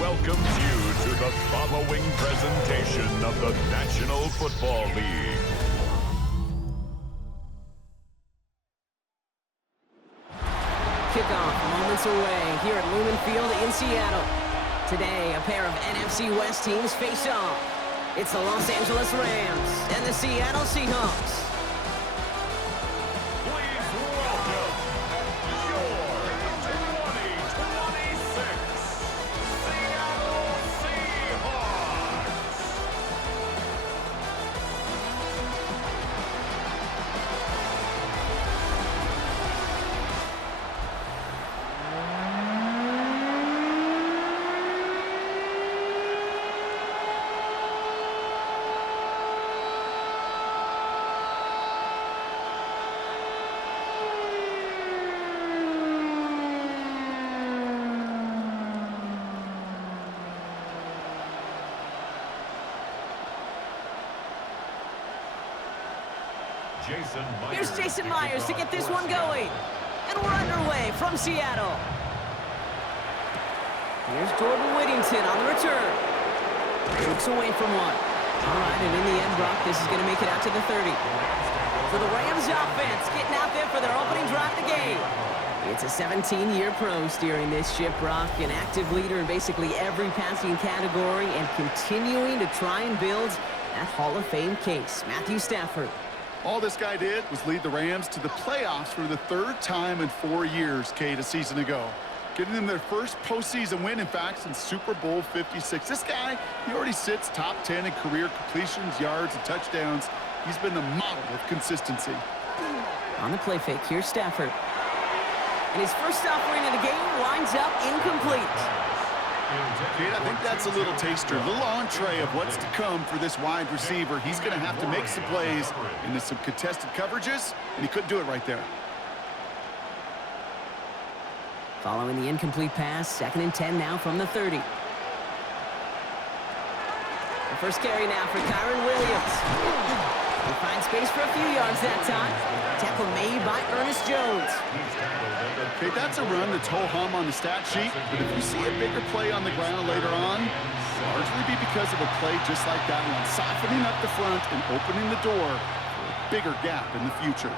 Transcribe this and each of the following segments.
welcomes you to the following presentation of the National Football League. Kickoff moments away here at Lumen Field in Seattle. Today, a pair of NFC West teams face off. It's the Los Angeles Rams and the Seattle Seahawks. Please welcome your 2026 Seattle Seahawks. Here's Jason Myers to get this one going. And we're underway from Seattle. Here's Jordan Whittington on the return. Looks away from one. All right, and in the end, Brock, this is going to make it out to the 30. For the Rams offense, getting out there for their opening drive of the game. It's a 17-year pro steering this ship, Brock, an active leader in basically every passing category and continuing to try and build that Hall of Fame case. Matthew Stafford. All this guy did was lead the Rams to the playoffs for the third time in 4 years, Kate, a season ago. Getting them their first postseason win, in fact, since Super Bowl 56. This guy, he already sits top 10 in career completions, yards, and touchdowns. He's been the model of consistency. On the play fake, here's Stafford. And his first offering of the game winds up incomplete. Kate, I think that's a little taster, a little entree of what's to come for this wide receiver. He's going to have to make some plays into some contested coverages, and he couldn't do it right there. Following the incomplete pass, 2nd and 10 now from the 30. The first carry now for Kyron Williams. He finds space for a few yards that time. Tackle made by Ernest Jones. Okay, that's a run that's ho-hum on the stat sheet, but if you see a bigger play on the ground later on, largely be because of a play just like that one, softening up the front and opening the door for a bigger gap in the future.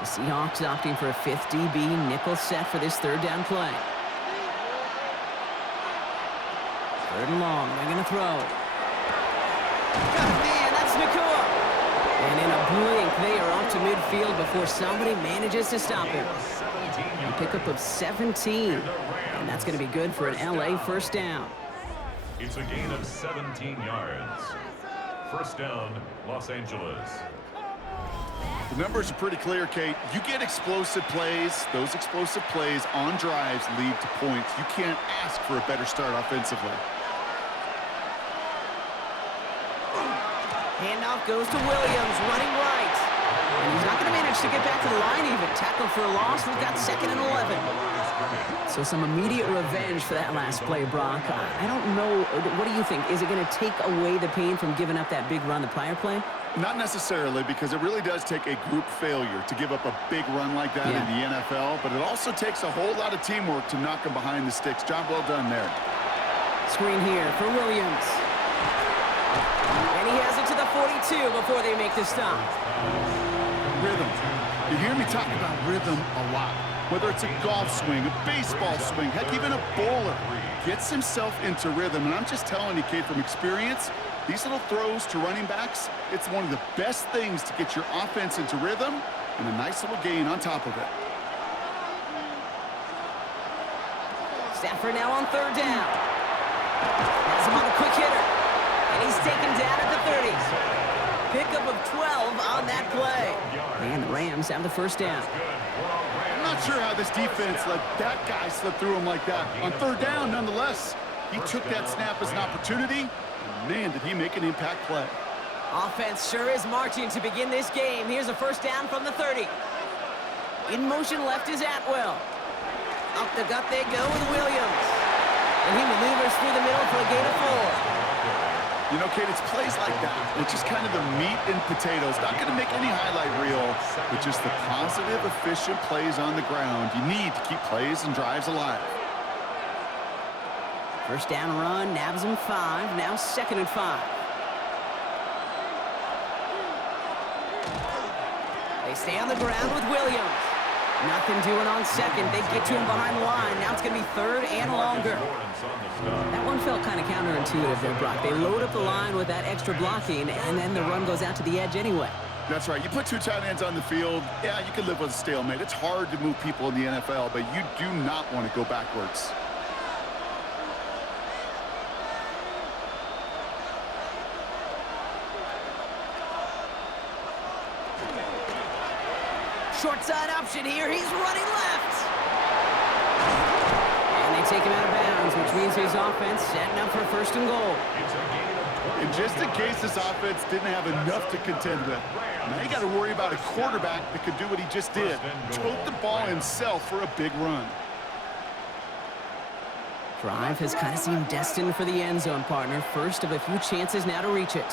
The Seahawks opting for a 5th DB nickel set for this 3rd down play. 3rd and long, they're going to throw. Got it, man, that's Nakua. And in a blink, they are off to midfield before somebody manages to stop him. A pickup of 17, and that's going to be good for an LA first down. It's a gain of 17 yards. First down, Los Angeles. The numbers are pretty clear, Kate. You get explosive plays. Those explosive plays on drives lead to points. You can't ask for a better start offensively. Handoff goes to Williams, running right. And he's not going to manage to get back to the line even. Tackle for a loss. We've got 2nd and 11. So some immediate revenge for that last play, Brock. I don't know. What do you think? Is it going to take away the pain from giving up that big run the prior play? Not necessarily, because it really does take a group failure to give up a big run like that in the NFL, but it also takes a whole lot of teamwork to knock them behind the sticks. Job well done there. Screen here for Williams. And he has it to the 42 before they make the stop. Rhythm. You hear me talk about rhythm a lot. Whether it's a golf swing, a baseball swing, heck, even a bowler gets himself into rhythm. And I'm just telling you, Kate, from experience, these little throws to running backs, it's one of the best things to get your offense into rhythm and a nice little gain on top of it. Stafford now on 3rd down. Has him on a quick hitter. And he's taken down at the 30. Pickup of 12 on that play. And the Rams have the first down. I'm not sure how this defense let that guy slip through him like that. On 3rd down, nonetheless, he took that snap as an opportunity. And man, did he make an impact play. Offense sure is marching to begin this game. Here's a first down from the 30. In motion left is Atwell. Up the gut they go with Williams. And he maneuvers through the middle for a gain of 4. You know, Kate, it's plays like that, which is kind of the meat and potatoes. Not going to make any highlight reel, but just the positive, efficient plays on the ground. You need to keep plays and drives alive. First down run, nabs him 5. Now 2nd and 5. They stay on the ground with Williams. Nothing doing on 2nd. They get to him behind the line. Now it's going to be 3rd and longer. That one felt kind of counterintuitive there, Brock. They load up the line with that extra blocking, and then the run goes out to the edge anyway. That's right. You put 2 tight ends on the field, yeah, you can live with a stalemate. It's hard to move people in the NFL, but you do not want to go backwards. Short side option here. He's running left. And they take him out of bounds, which means his offense setting up for 1st and goal. And just in case this offense didn't have enough to contend with, now you got to worry about a quarterback that could do what he just did. Tote the ball himself for a big run. Drive has kind of seemed destined for the end zone, partner. First of a few chances now to reach it.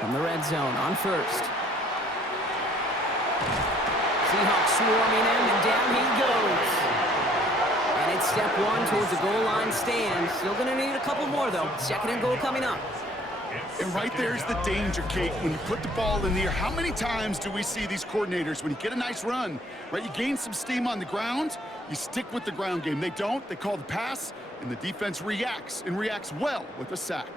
From the red zone on 1st. Seahawks swarming him, and down he goes. And it's step 1 towards the goal line stand. Still going to need a couple more, though. 2nd and goal coming up. And right there's the danger, Kate, when you put the ball in the air. How many times do we see these coordinators, when you get a nice run, right, you gain some steam on the ground, you stick with the ground game. They don't. They call the pass, and the defense reacts, and reacts well with a sack.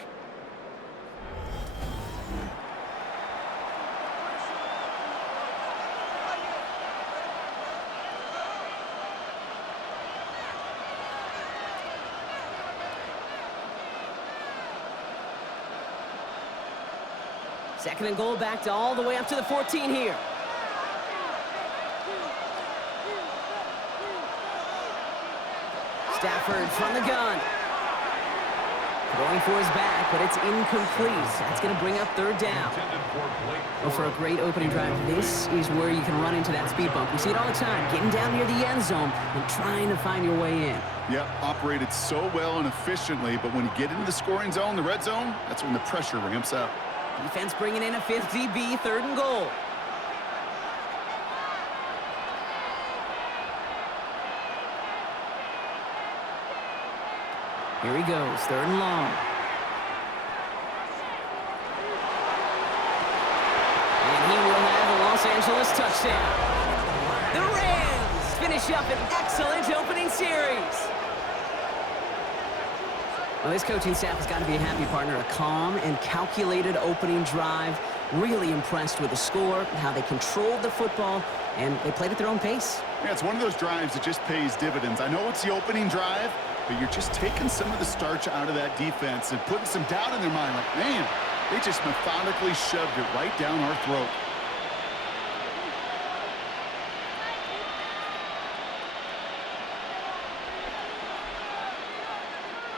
Second and goal, back to all the way up to the 14 here. Stafford from the gun. Going for his back, but it's incomplete. That's going to bring up 3rd down. Well, for a great opening drive, this is where you can run into that speed bump. We see it all the time, getting down near the end zone and trying to find your way in. Yep, operated so well and efficiently, but when you get into the scoring zone, the red zone, that's when the pressure ramps up. Defense bringing in a 5th DB, 3rd and goal. Here he goes, 3rd and long. And he will have the Los Angeles touchdown. The Rams finish up an excellent opening series. Well, this coaching staff has got to be a happy partner. A calm and calculated opening drive. Really impressed with the score, how they controlled the football, and they played at their own pace. Yeah, it's one of those drives that just pays dividends. I know it's the opening drive, but you're just taking some of the starch out of that defense and putting some doubt in their mind. Like, man, they just methodically shoved it right down our throat.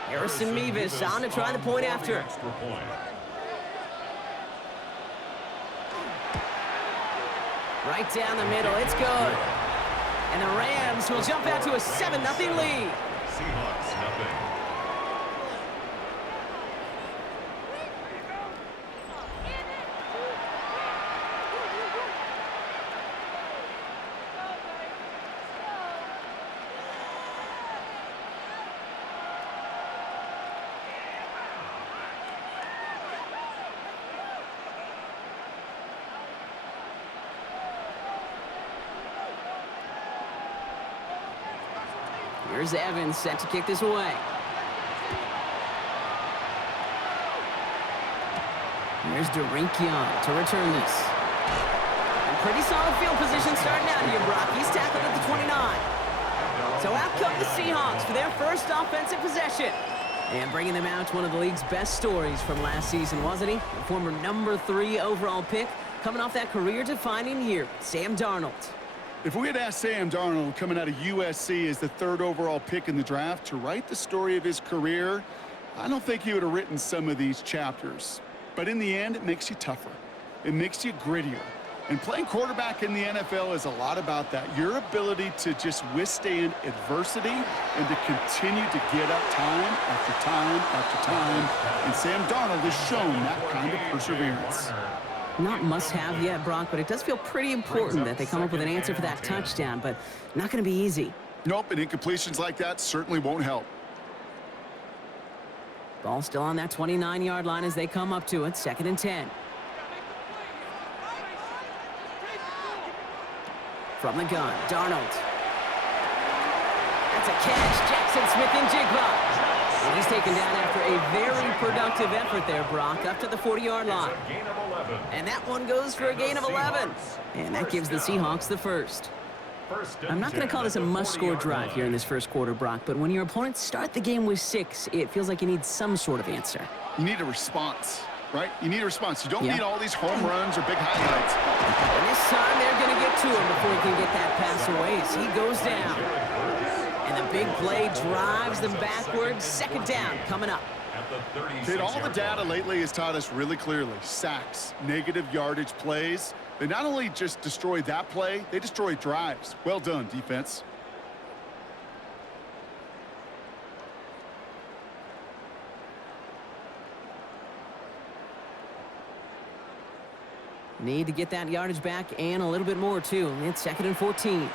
Harrison Mevis on to try the point after. Right down the middle, it's good. And the Rams will jump out to a 7-0 lead. Seahawks, nothing. Here's Evans set to kick this away. Here's Derink Young to return this. And pretty solid field position starting out here, Brock. He's tackled at the 29. So out come the Seahawks for their first offensive possession. And bringing them out, one of the league's best stories from last season, wasn't he? The former number 3 overall pick, coming off that career-defining year, Sam Darnold. If we had asked Sam Darnold, coming out of USC as the 3rd overall pick in the draft, to write the story of his career, I don't think he would have written some of these chapters. But in the end, it makes you tougher. It makes you grittier. And playing quarterback in the NFL is a lot about that. Your ability to just withstand adversity and to continue to get up time after time after time. And Sam Darnold has shown that kind of perseverance. Not must-have yet, Brock, but it does feel pretty important that they come up with an answer for that touchdown, but not going to be easy. Nope, and incompletions like that certainly won't help. Ball still on that 29-yard line as they come up to it. 2nd and 10. From the gun, Darnold. That's a catch. Jackson Smith-Njigba. He's taken down after a very productive effort there, Brock, up to the 40-yard line. And that one goes for a gain of 11. And that gives the Seahawks the first. I'm not going to call this a must-score drive here in this first quarter, Brock, but when your opponents start the game with 6, it feels like you need some sort of answer. You need a response, right? You need a response. You don't need all these home runs or big highlights. And this time they're going to get to him before he can get that pass away as he goes down. And the big play drives them backwards. 2nd down coming up. All the data lately has taught us really clearly. Sacks, negative yardage plays. They not only just destroy that play, they destroy drives. Well done, defense. Need to get that yardage back and a little bit more, too. It's 2nd and 14.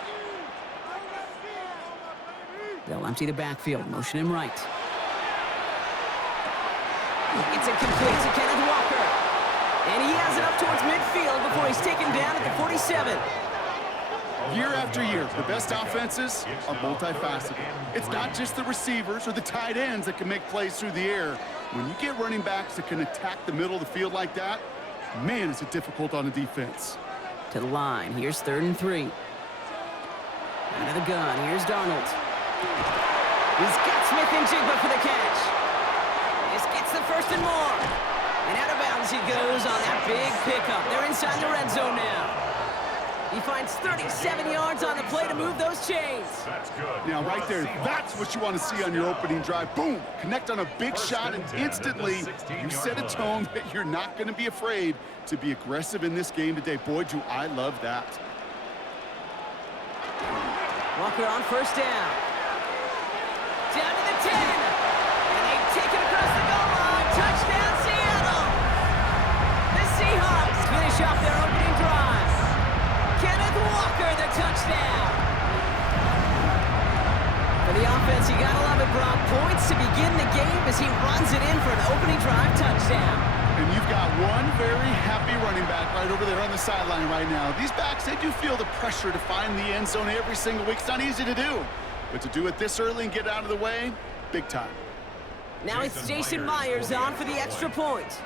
They'll empty the backfield. Motion him right. It's incomplete to Kenneth Walker. And he has it up towards midfield before he's taken down at the 47. Year after year, the best offenses are multifaceted. It's not just the receivers or the tight ends that can make plays through the air. When you get running backs that can attack the middle of the field like that, man, is it difficult on the defense. To the line. Here's 3rd and 3. Out of the gun. Here's Darnold. He's got Smith-Njigba for the catch. This gets the 1st and more. And out of bounds he goes on that big pickup. They're inside the red zone now. He finds 37 yards on the play to move those chains. That's good. Now, right there, that's what you want to see on your opening drive. Boom! Connect on a big shot, and instantly you set a tone that you're not going to be afraid to be aggressive in this game today. Boy, do I love that. Walker on 1st down. Down to the 10. And they take it across the goal line. Touchdown, Seattle. The Seahawks finish off their opening drive. Kenneth Walker, the touchdown. For the offense, you gotta love it, Brock. Points to begin the game as he runs it in for an opening drive touchdown. And you've got one very happy running back right over there on the sideline right now. These backs, they do feel the pressure to find the end zone every single week. It's not easy to do. But to do it this early and get out of the way, big time. Now it's Jason Myers on for the extra point.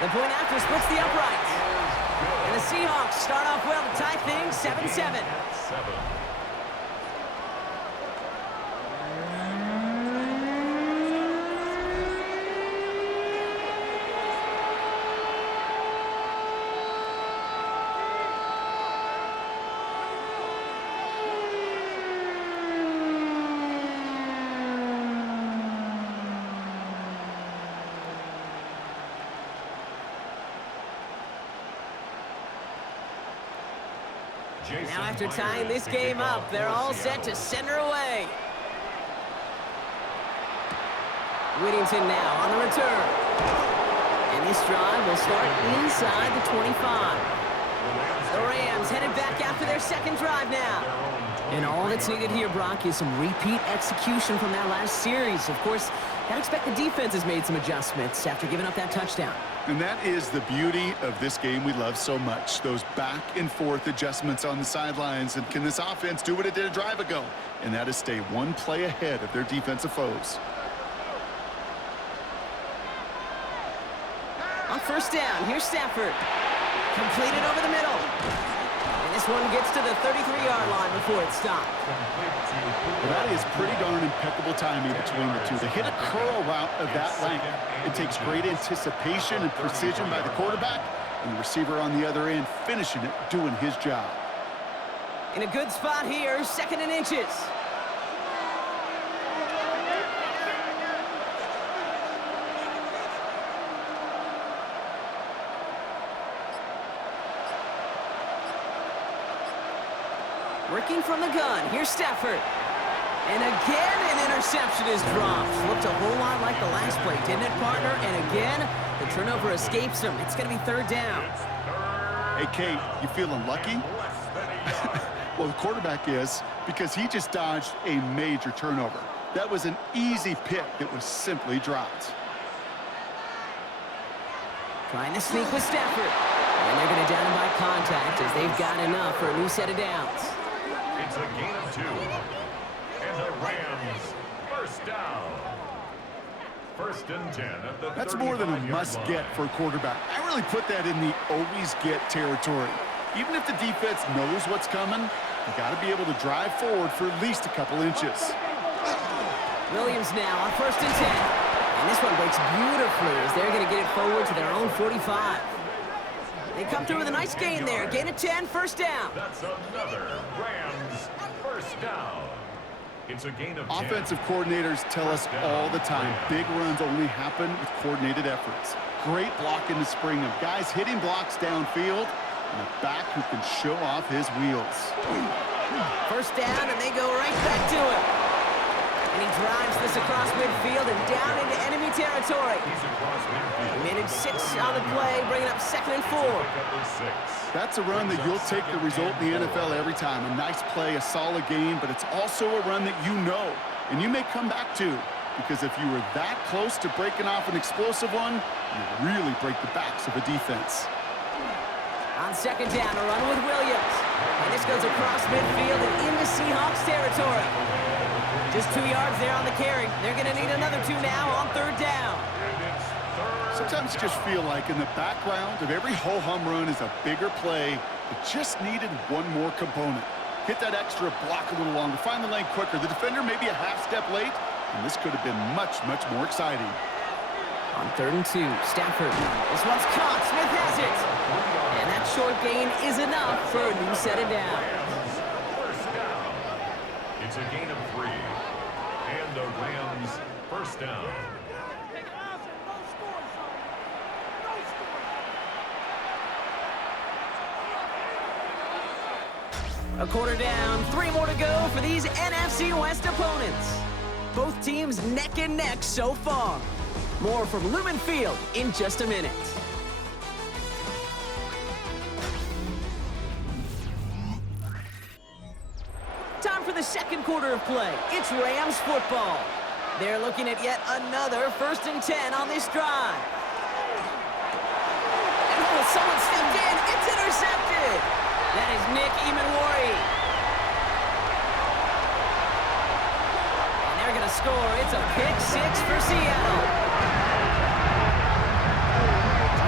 The point after splits the uprights. And the Seahawks start off well to tie things 7-7. Now after tying this game up, they're all set to send her away. Whittington now on the return. And this drive will start inside the 25. The Rams headed back after their 2nd drive now. And all that's needed here, Brock, is some repeat execution from that last series. Of course, I'd expect the defense has made some adjustments after giving up that touchdown. And that is the beauty of this game we love so much, those back-and-forth adjustments on the sidelines. And can this offense do what it did a drive ago? And that is stay one play ahead of their defensive foes. On 1st down, here's Stafford. Completed over the middle. And this one gets to the 33-yard line before it's stopped. Well, that is pretty darn impeccable timing between the two. To hit a curl route of that length, it takes great anticipation and precision by the quarterback, and the receiver on the other end finishing it, doing his job. In a good spot here, 2nd and inches. Working from the gun, here's Stafford. And again, an interception is dropped. Looked a whole lot like the last play, didn't it, partner? And again, the turnover escapes him. It's going to be 3rd down. Hey, Kate, you feeling lucky? Well, the quarterback is, because he just dodged a major turnover. That was an easy pick that was simply dropped. Trying to sneak with Stafford. And they're going to down him by contact as they've got enough for a new set of downs. It's a gain of 2. And the Rams, first down. First and 10 at the That's more than a 35-yard must-get line. for a quarterback. I really put that in the always-get territory. Even if the defense knows what's coming, you got to be able to drive forward for at least a couple inches. Williams now on first and 10. And this one breaks beautifully as they're going to get it forward to their own 45. They come through with a nice gain there. Gain of 10, first down. That's another Rams first down. It's a gain of 10. Offensive coordinators tell us all the time, big runs only happen with coordinated efforts. Great block in the spring of guys hitting blocks downfield and a back who can show off his wheels. First down, and they go right back to it. And he drives this across midfield and down into enemy territory. He's across midfield. He managed 6 on the play, bringing up 2nd and 4. Pickup is 6. That's a run that you'll take the result in the NFL every time. A nice play, a solid game, but it's also a run that you know and you may come back to, because if you were that close to breaking off an explosive one, you really break the backs of a defense. On second down, a run with Williams. And this goes across midfield and into Seahawks territory. Just 2 yards there on the carry. They're going to need another 2 now on third down. And it's third. Sometimes you just feel like in the background of every ho-hum run is a bigger play that just needed one more component. Hit that extra block a little longer, find the lane quicker. The defender may be a half step late, and this could have been much, much more exciting. On third and 2, Stafford. This one's caught. Smith has it. And that short gain is enough for a new set of downs. First down. It's a gain of 3. And the Rams first down. A quarter down, 3 more to go for these NFC West opponents. Both teams neck and neck so far. More from Lumen Field in just a minute. Time for the second quarter of play. It's Rams football. They're looking at yet another first and 10 on this drive. And oh, someone stepped in. It's intercepted. That is Nick Emanwari. And they're going to score. It's a pick 6 for Seattle.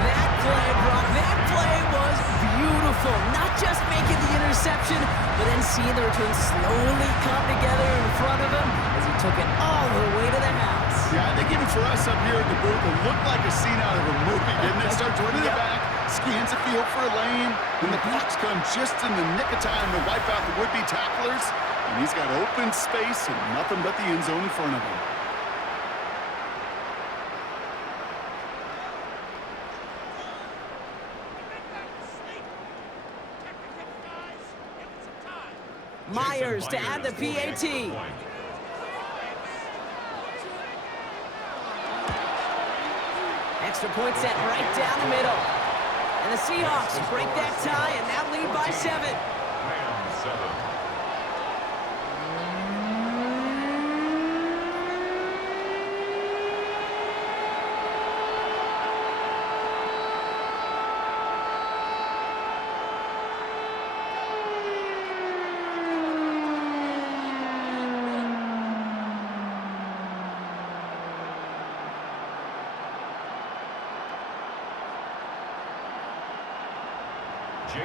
That play, Brock, that play was beautiful. Not just making the interception, but then seeing the return slowly come together in front of him as he took it all the way to the house. Yeah, I think even for us up here at the booth, it looked like a scene out of a movie, didn't it? Starts running it back, scans the field for a lane, and the blocks come just in the nick of time to wipe out the would-be tacklers, and he's got open space and nothing but the end zone in front of him. Myers to add the PAT. Extra point set right down the middle. And the Seahawks break that tie and now lead by 7. Rams 7.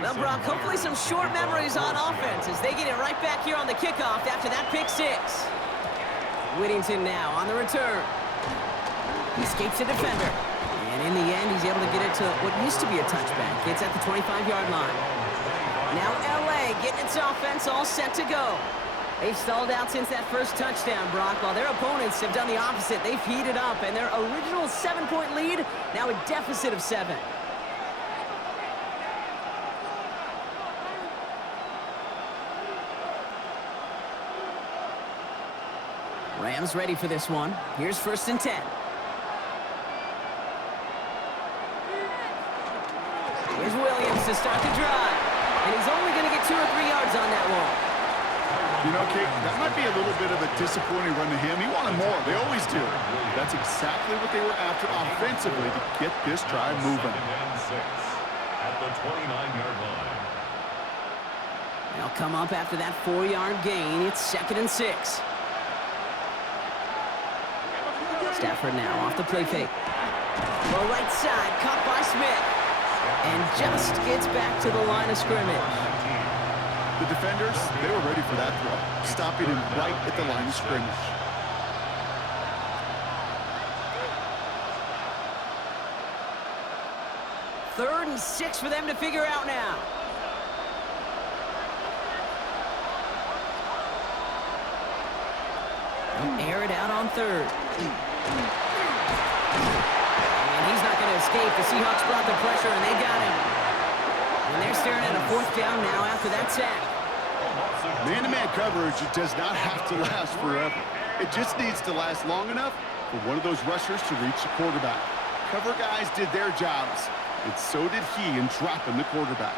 Well, Brock, hopefully some short memories on offense as they get it right back here on the kickoff after that pick 6. Whittington now on the return. He escapes a defender. And in the end, he's able to get it to what used to be a touchback. It's at the 25-yard line. Now LA getting its offense all set to go. They've stalled out since that first touchdown, Brock, while their opponents have done the opposite. They've heated up, and their original 7-point lead, now a deficit of 7. Rams ready for this one. Here's first and 10. Here's Williams to start the drive. And he's only going to get 2 or 3 yards on that one. You know, Kate, that might be a little bit of a disappointing run to him. He wanted more. They always do. That's exactly what they were after offensively to get this drive moving. At the 29-yard line. They'll come up after that 4-yard gain. It's 2nd and 6. Stafford now off the play fake. Well, right side, caught by Smith. And just gets back to the line of scrimmage. The defenders, they were ready for that throw, stopping him right at the line of scrimmage. Third and 6 for them to figure out now. They'll air it out on 3rd. And he's not going to escape. The Seahawks brought the pressure, and they got him. And they're staring at a 4th down now after that sack. Man-to-man coverage, it does not have to last forever. It just needs to last long enough for one of those rushers to reach the quarterback. Cover guys did their jobs, and so did he in dropping the quarterback.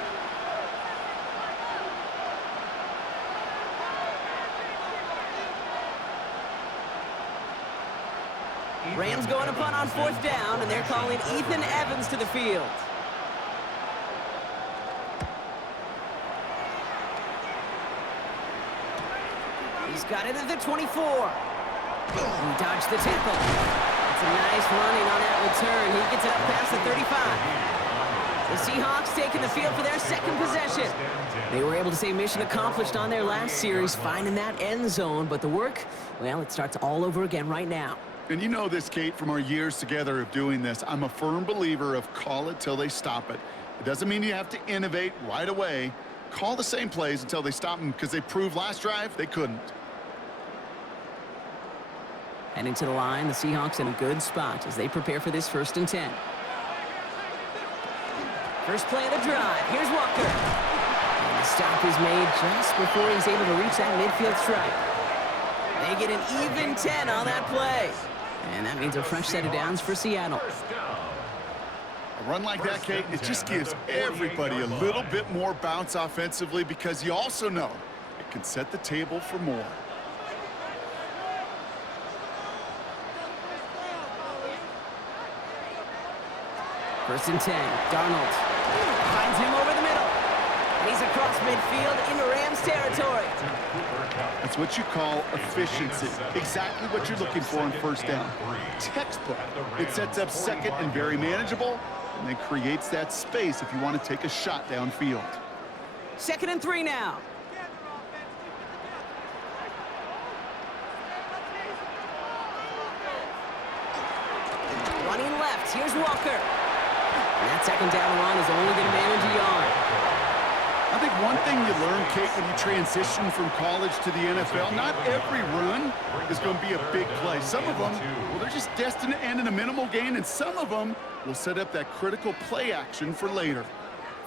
Rams going to punt on 4th down, and they're calling Ethan Evans to the field. He's got it at the 24. He dodged the tackle. It's a nice running on that return. He gets it up past the 35. The Seahawks taking the field for their 2nd possession. They were able to say mission accomplished on their last series, finding that end zone. But the work, well, it starts all over again right now. And you know this, Kate, from our years together of doing this. I'm a firm believer of call it till they stop it. It doesn't mean you have to innovate right away. Call the same plays until they stop them, because they proved last drive they couldn't. Heading to the line, the Seahawks in a good spot as they prepare for this 1st and 10. First play of the drive. Here's Walker. And the stop is made just before he's able to reach that midfield strike. They get an even 10 on that play. And that means a fresh set of downs for Seattle. A run like that, Kate, it just gives everybody a little bit more bounce offensively, because you also know it can set the table for more. First and 10. Darnold finds him over the middle. And he's across midfield into Rams territory. That's what you call efficiency. Exactly what you're looking for on 1st down. Textbook. It sets up 2nd and very manageable, and then creates that space if you want to take a shot downfield. 2nd and 3 now. Running left. Here's Walker. And that 2nd down run is only going to manage a yard. I think one thing you learn, Kate, when you transition from college to the NFL, not every run is going to be a big play. Some of them, well, they're just destined to end in a minimal gain, and some of them will set up that critical play action for later.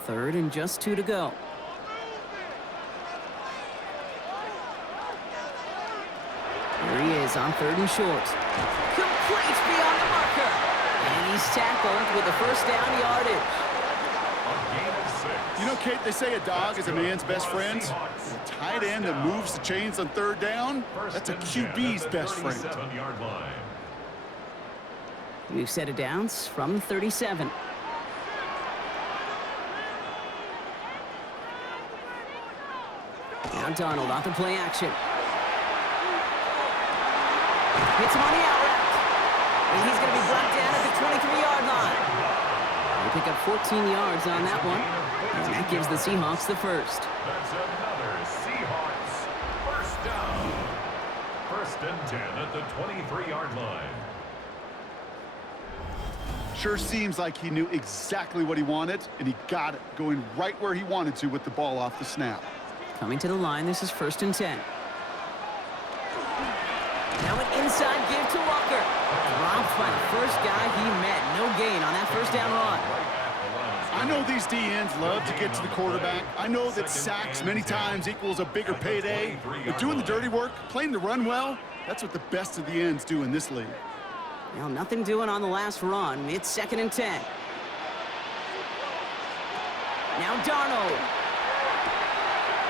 3rd and just 2 to go. Here he is on 3rd and short. Complete beyond the marker. And he's tackled with the 1st down yardage. You know, Kate, they say a dog is a man's best friend. A tight end that moves the chains on 3rd down, that's a QB's best friend. New set of downs from 37. Now Darnold off the play action. Hits him on the out route. And he's going to be brought down at the 23-yard line. They pick up 14 yards on that one. And that gives the Seahawks the 1st. That's another Seahawks 1st down. 1st and 10 at the 23-yard line. Sure seems like he knew exactly what he wanted, and he got it, going right where he wanted to with the ball off the snap. Coming to the line, this is 1st and 10. Now an inside give to Walker. Dropped by the first guy he met. No gain on that 1st down run. I know these D-ends love to get to the quarterback. I know that sacks many times equals a bigger payday. But doing the dirty work, playing the run well, that's what the best of the ends do in this league. Well, nothing doing on the last run. It's 2nd and 10. Now Darnold.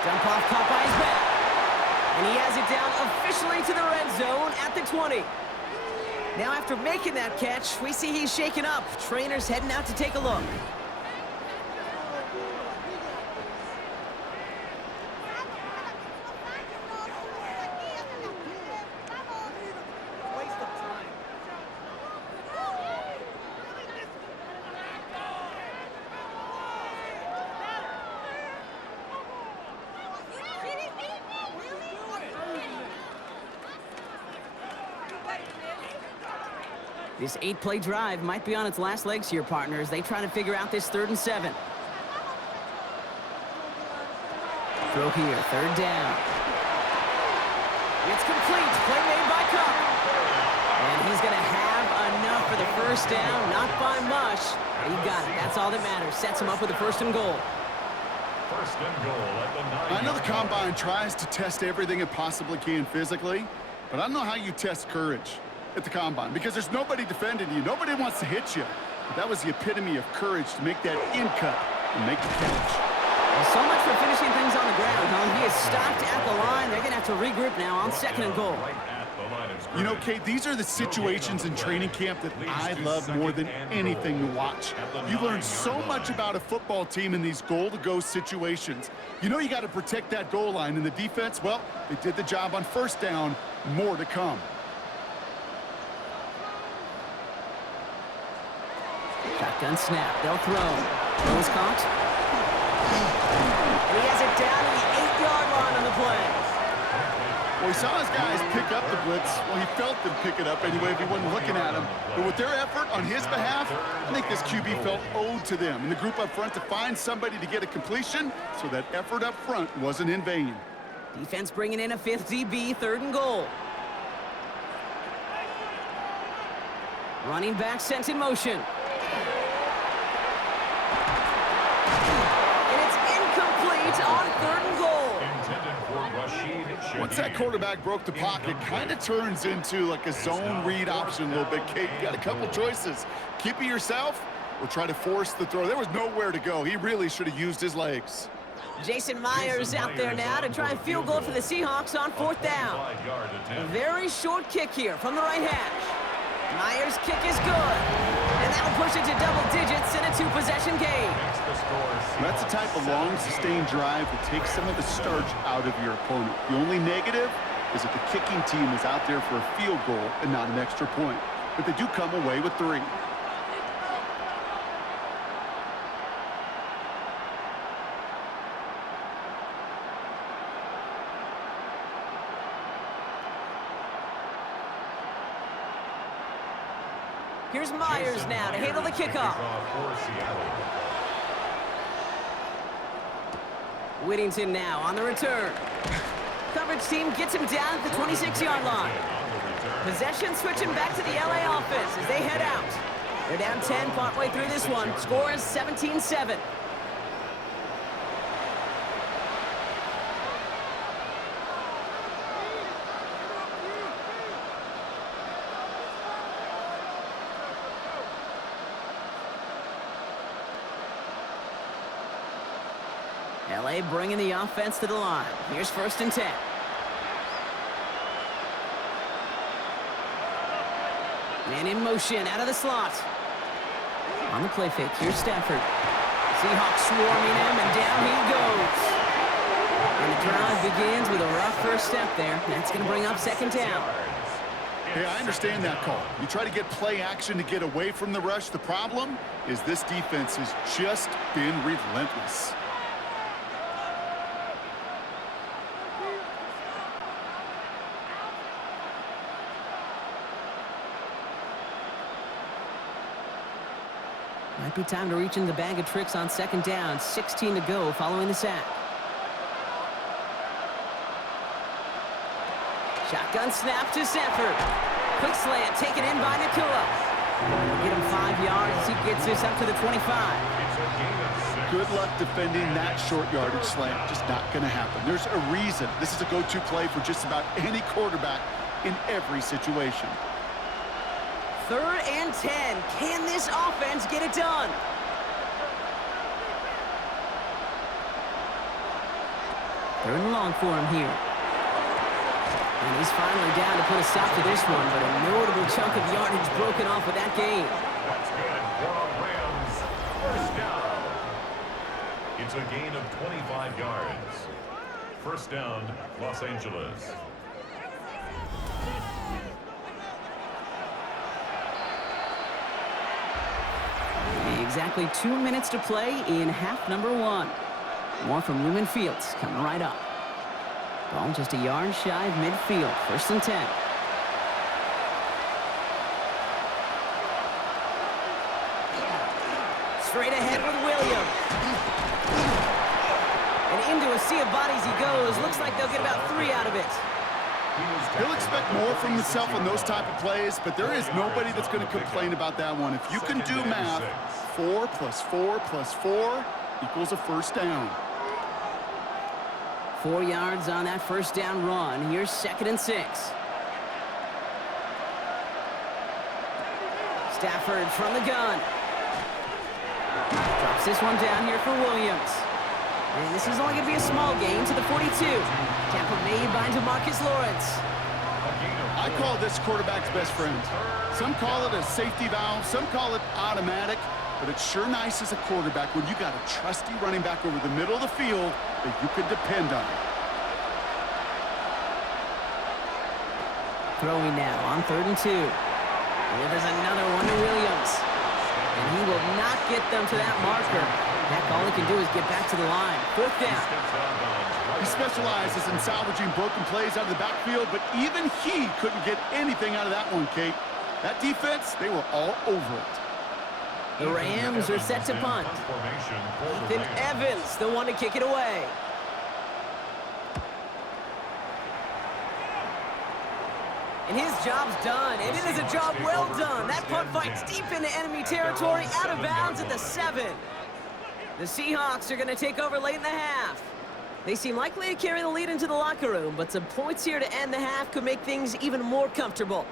Dump off caught by his back. And he has it down officially to the red zone at the 20. Now after making that catch, we see he's shaken up. Trainer's heading out to take a look. This 8-play drive might be on its last legs here, partners. They try to figure out this 3rd and 7. Throw here, 3rd down. It's complete. Play made by Cup. And he's going to have enough for the 1st down. Not by much. But he got it. That's all that matters. Sets him up with a 1st and goal. 1st and goal at the 9. I know the Combine tries to test everything it possibly can physically, but I don't know how you test courage at the Combine, because there's nobody defending you. Nobody wants to hit you. But that was the epitome of courage to make that in cut and make the catch. Well, so much for finishing things on the ground, huh? He is stopped at the line. They're going to have to regroup now on 2nd and goal. You know, Kate, these are the situations in training camp that I love more than anything to watch. You learn so much about a football team in these goal-to-go situations. You know you got to protect that goal line, and the defense, well, they did the job on 1st down. More to come. Shotgun snap. They'll throw. Ball's caught. And he has it down to the 8-yard line on the play. Well, he saw his guys pick up the blitz. Well, he felt them pick it up anyway if he wasn't looking at him. But with their effort on his behalf, I think this QB felt owed to them and the group up front to find somebody to get a completion, so that effort up front wasn't in vain. Defense bringing in a 5th DB, 3rd and goal. Running back sent in motion. And it's incomplete on 3rd and goal. Once that quarterback broke the pocket, kind of turns into like a zone read option a little bit. Kate, you got a couple choices. Keep it yourself or try to force the throw. There was nowhere to go. He really should have used his legs. Jason Myers out there now to try and field goal for the Seahawks on 4th down. A very short kick here from the right hash. Myers' kick is good. And that'll push it to double digits in a 2-possession game. That's the type of long, sustained drive that takes some of the starch out of your opponent. The only negative is that the kicking team is out there for a field goal and not an extra point. But they do come away with 3. Here's Myers now to handle the kickoff. Whittington now on the return. Coverage team gets him down at the 26-yard line. Possession switching back to the LA offense as they head out. They're down 10 partway through this one. Score is 17-7. LA bringing the offense to the line. Here's 1st and 10. Man in motion out of the slot. On the play fake, here's Stafford. Seahawks swarming him, and down he goes. And the drive begins with a rough first step there. That's going to bring up 2nd down. Hey, I understand that call. You try to get play action to get away from the rush. The problem is this defense has just been relentless. Might be time to reach in the bag of tricks on 2nd down. 16 to go following the sack. Shotgun snap to Stafford. Quick slant taken in by Nakua. We'll get him 5 yards as he gets this up to the 25. Good luck defending that short yardage slant. Just not going to happen. There's a reason. This is a go-to play for just about any quarterback in every situation. 3rd and 10. Can this offense get it done? Third and long for him here. And he's finally down to put a stop to this one, but a notable chunk of yardage broken off with that gain. That's good for the Rams. First down. It's a gain of 25 yards. First down, Los Angeles. Exactly 2 minutes to play in half number 1. More from Lumen Fields coming right up. Ball just a yard shy of midfield. First and 10. Straight ahead with Williams. And into a sea of bodies he goes. Looks like they'll get about 3 out of it. He'll expect more from himself on those type of plays, but there is nobody that's going to complain about that one. If you can do math, 4 plus 4 plus 4 equals a first down. 4 yards on that first down run. Here's second and 6. Stafford from the gun. Drops this one down here for Williams. And this is only going to be a small gain to the 42. Tampa made by DeMarcus Lawrence. I call this quarterback's best friend. Some call it a safety valve, some call it automatic, but it's sure nice as a quarterback when you got a trusty running back over the middle of the field that you can depend on. Throwing now on 3rd and 2. And there's another one to Williams. And he will not get them to that marker. Heck, all he can do is get back to the line. 4th down. He specializes in salvaging broken plays out of the backfield, but even he couldn't get anything out of that one, Kate. That defense, they were all over it. The Rams are set to punt. Ethan Evans, the one to kick it away. And his job's done, and it is a job well done. That punt fights deep into enemy territory, out of bounds at the 7. The Seahawks are going to take over late in the half. They seem likely to carry the lead into the locker room, but some points here to end the half could make things even more comfortable.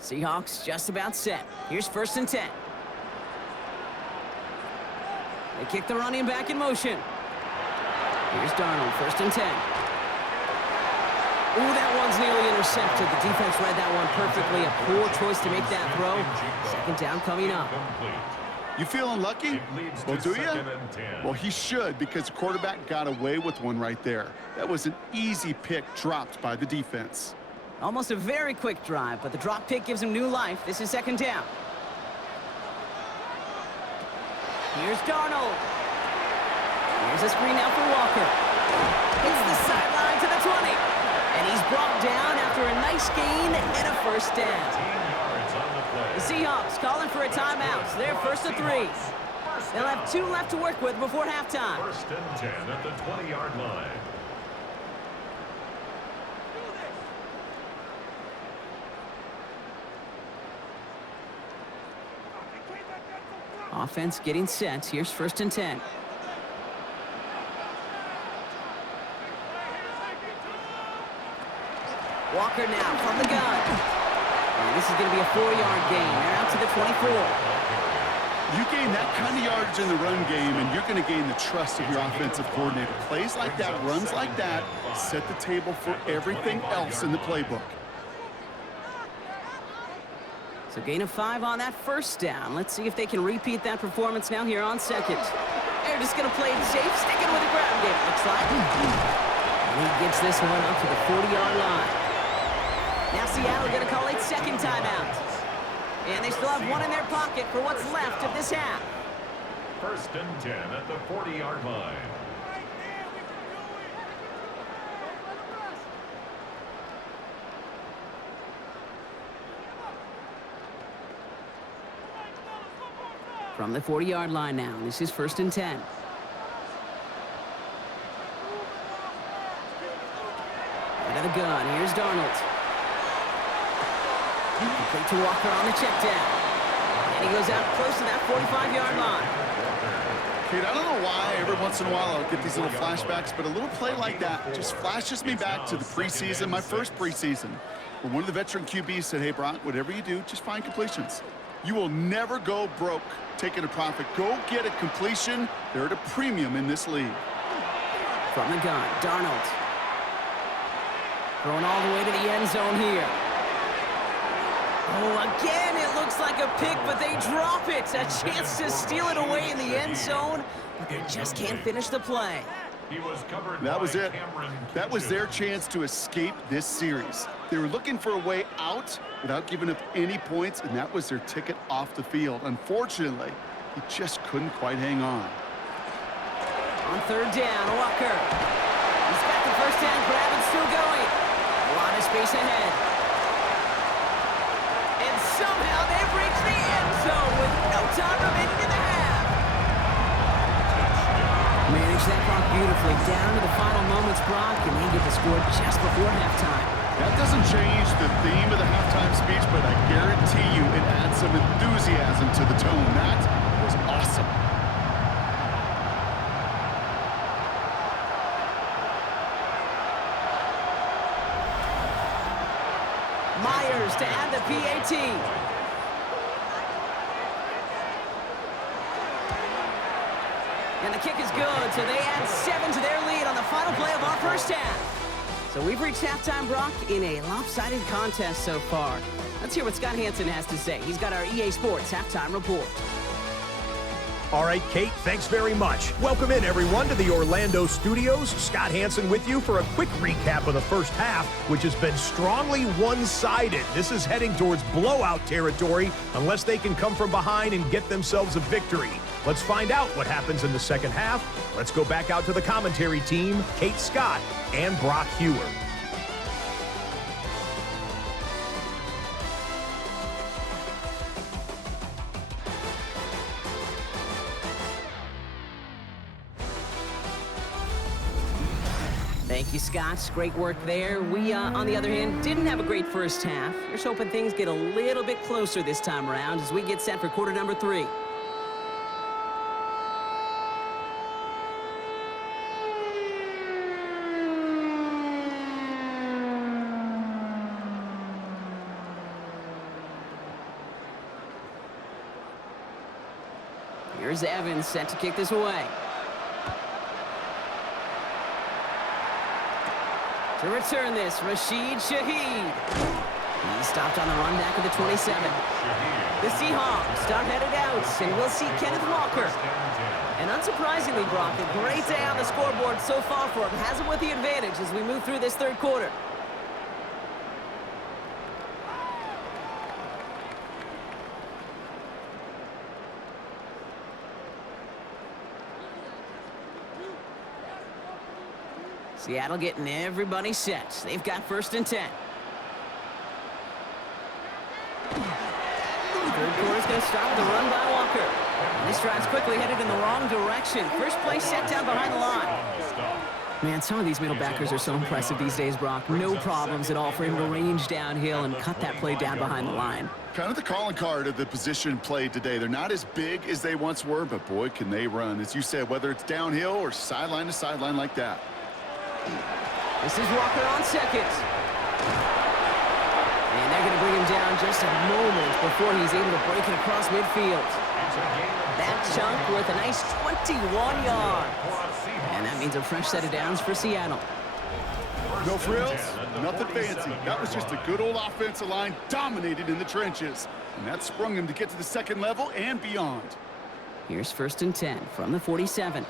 Seahawks just about set. Here's 1st and 10. They kick the running back in motion. Here's Darnold, 1st and 10. Ooh, that one's nearly intercepted. The defense read that one perfectly. A poor choice to make that throw. 2nd down coming up. You feeling lucky? Well, do you? Well, he should, because the quarterback got away with one right there. That was an easy pick dropped by the defense. Almost a very quick drive, but the drop pick gives him new life. This is 2nd down. Here's Darnold. Here's a screen now for Walker. Hits the sideline to the 20. And he's brought down after a nice gain and a 1st down. The Seahawks calling for a timeout. They're 1st and 3. They'll have 2 left to work with before halftime. 1st and 10 at the 20-yard line. Offense getting set. Here's 1st and 10. Walker now from the gun. And this is going to be a 4-yard gain. They're out to the 24. You gain that kind of yardage in the run game, and you're going to gain the trust of your offensive coordinator. Plays like that, runs like that, set the table for everything else in the playbook. So gain of 5 on that 1st down. Let's see if they can repeat that performance now here on 2nd. They're just going to play it safe, sticking with the ground game, looks like. And he gets this one up to the 40-yard line. Now Seattle going to call a 2nd timeout. And they still have 1 in their pocket for what's left of this half. 1st and 10 at the 40-yard line. From the 40-yard line now. This is 1st and 10. Out of the gun. Here's Darnold. Complete to Walker on the check down. And he goes out close to that 45-yard line. Kate, I don't know why every once in a while I'll get these little flashbacks, but a little play like that just flashes me back to the preseason, my first preseason. where one of the veteran QBs said, hey, Brock, whatever you do, just find completions. You will never go broke taking a profit. Go get a completion. They're at a premium in this league. From the gun, Darnold. Throwing all the way to the end zone here. Oh, again, it looks like a pick, but they drop it. A chance to steal it away in the end zone, but they just can't finish the play. That was it. That was their chance to escape this series. They were looking for a way out without giving up any points, and that was their ticket off the field. Unfortunately, he just couldn't quite hang on. On third down, Walker. He's got the first down grab and still going. A lot of space ahead. And somehow they've reached the end zone with no time remaining in the half. Managed that clock beautifully down to the final moments, Brock, and they get the score just before halftime. That doesn't change the theme of the halftime speech, but I guarantee you it adds some enthusiasm to the tone. That was awesome. Myers to add the PAT. And the kick is good, so they add 7 to their lead on the final play of our first half. So we've reached halftime, Brock, in a lopsided contest so far. Let's hear what Scott Hansen has to say. He's got our EA Sports halftime report. All right, Kate, thanks very much. Welcome in, everyone, to the Orlando studios. Scott Hansen with you for a quick recap of the first half, which has been strongly one-sided. This is heading towards blowout territory unless they can come from behind and get themselves a victory. Let's find out what happens in the second half. Let's go back out to the commentary team, Kate Scott and Brock Hewer. Thank you, Scott. Great work there. We, on the other hand, didn't have a great first half. Here's hoping things get a little bit closer this time around as we get set for quarter number 3. Here's Evans set to kick this away. To return this, Rashid Shaheed. He's stopped on the run back of the 27. The Seahawks start headed out, and we'll see Kenneth Walker. And unsurprisingly, Brock, a great day on the scoreboard so far for him. Has him with the advantage as we move through this third quarter. Seattle getting everybody set. They've got first and 10. Third quarter's going to start with a run by Walker. And this drive's quickly headed in the wrong direction. First play set down behind the line. Man, some of these middle backers are so impressive these days, Brock. No problems at all for him to range downhill and cut that play down behind the line. Kind of the calling card of the position played today. They're not as big as they once were, but boy, can they run. As you said, whether it's downhill or sideline to sideline like that. This is Walker on second. And they're going to bring him down just a moment before he's able to break it across midfield. That chunk worth a nice 21 yards. And that means a fresh set of downs for Seattle. No frills, nothing fancy. That was just a good old offensive line dominated in the trenches. And that sprung him to get to the second level and beyond. Here's first and 10 from the 47.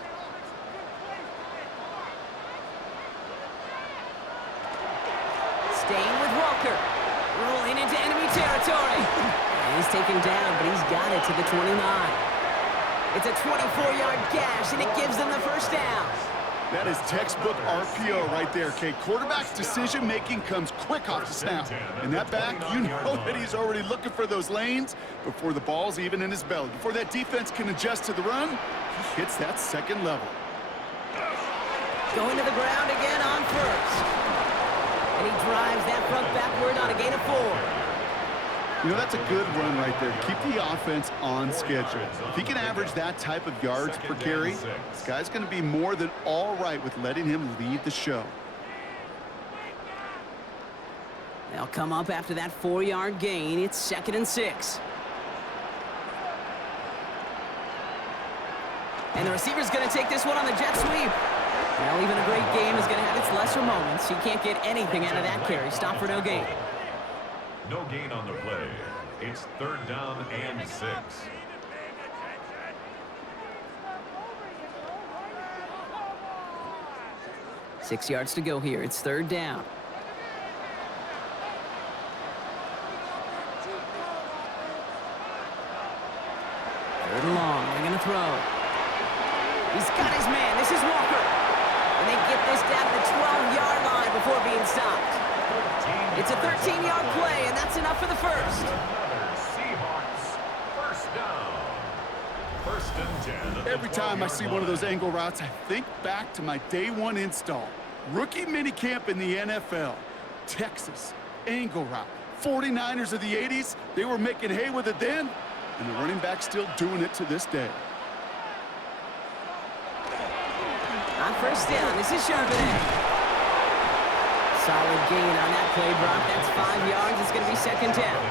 Staying with Walker. Rolling into enemy territory. And he's taken down, but he's got it to the 29. It's a 24-yard gash, and it gives them the first down. That is textbook RPO right there, Kate. Quarterback's decision-making comes quick off the snap. And that back, you know that he's already looking for those lanes before the ball's even in his belly. Before that defense can adjust to the run, he hits that second level. Going to the ground again on first. And he drives that front backward on a gain of 4. You know, that's a good run right there to keep the offense on schedule. If he can average that type of yards per carry, this guy's going to be more than all right with letting him lead the show. They'll come up after that 4-yard gain. It's 2nd and 6. And the receiver's going to take this one on the jet sweep. Well, even a great game is going to have its lesser moments. He can't get anything out of that carry. Stop for no gain. No gain on the play. It's 3rd down and 6. 6 yards to go here. It's 3rd down. 3rd and long. They're going to throw. He's got his man. This is Walker. And they get this down to the 12-yard line before being stopped. It's a 13-yard play, and that's enough for the first. Seahawks, 1st down. 1st and 10. Every time I see one of those angle routes, I think back to my day 1 install. Rookie minicamp in the NFL. Texas, angle route. 49ers of the 80s, they were making hay with it then, and the running back's still doing it to this day. On 1st down, this is Charbonnet. Solid gain on that play, Brock. That's 5 yards. It's going to be 2nd down.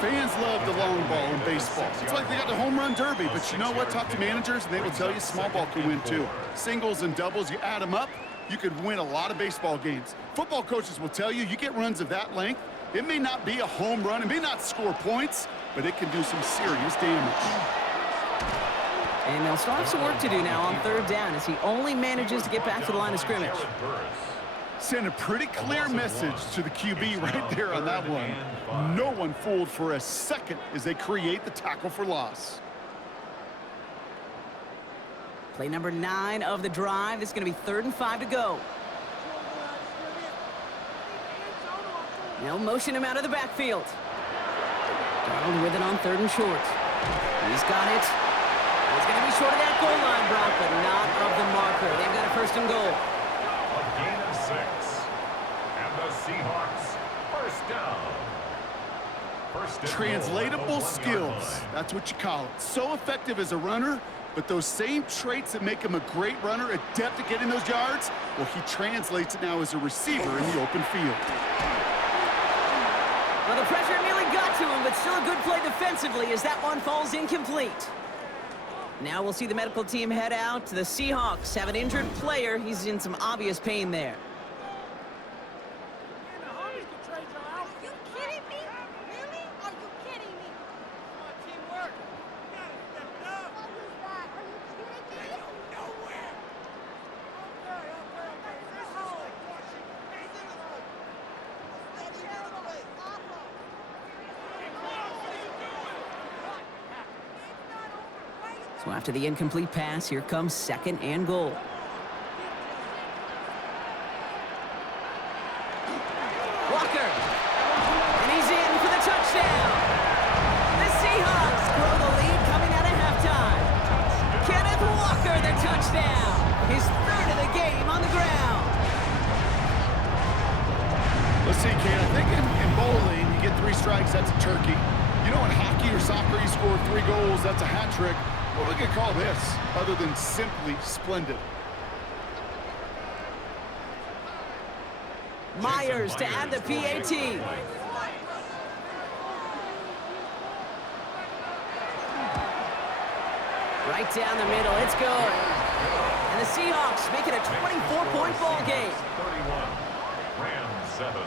Fans love the long ball in baseball. It's like they got the home run derby, but you know what? Talk to managers, and they will tell you small ball can win too. Singles and doubles, you add them up, you could win a lot of baseball games. Football coaches will tell you, you get runs of that length, it may not be a home run, it may not score points, but it can do some serious damage. And they'll still have some work to do now on 3rd down as he only manages to get back to the line of scrimmage. Send a pretty clear message to the QB right there on that one. No one fooled for a second as they create the tackle for loss. Play number 9 of the drive. This is going to be 3rd and 5 to go. They'll motion him out of the backfield. Donald with it on 3rd and short. He's got it. He's going to be short of that goal line, Brock, but not of the marker. They've got a 1st and goal. A gain of 6. And the Seahawks, 1st down. Translatable skills. That's what you call it. So effective as a runner, but those same traits that make him a great runner, adept at getting those yards, well, he translates it now as a receiver in the open field. Well, the pressure nearly got to him, but still a good play defensively as that one falls incomplete. Now we'll see the medical team head out. The Seahawks have an injured player. He's in some obvious pain there. Are you kidding me? Really? Are you kidding me? Teamwork. Step it up. What was that? Are you kidding me? Nowhere. So after the incomplete pass, here comes 2nd and goal. Walker. And he's in for the touchdown. The Seahawks grow the lead coming out of halftime. Kenneth Walker, the touchdown. His 3rd of the game on the ground. Let's see, Ken, I think in bowling, you get 3 strikes, that's a turkey. You know, in hockey or soccer, you score 3 goals, that's a hat trick. What we could call this, other than simply splendid? Myers to add the PAT. Right down the middle, it's good. And the Seahawks make it a 24-point ball game. 31, Rams 7.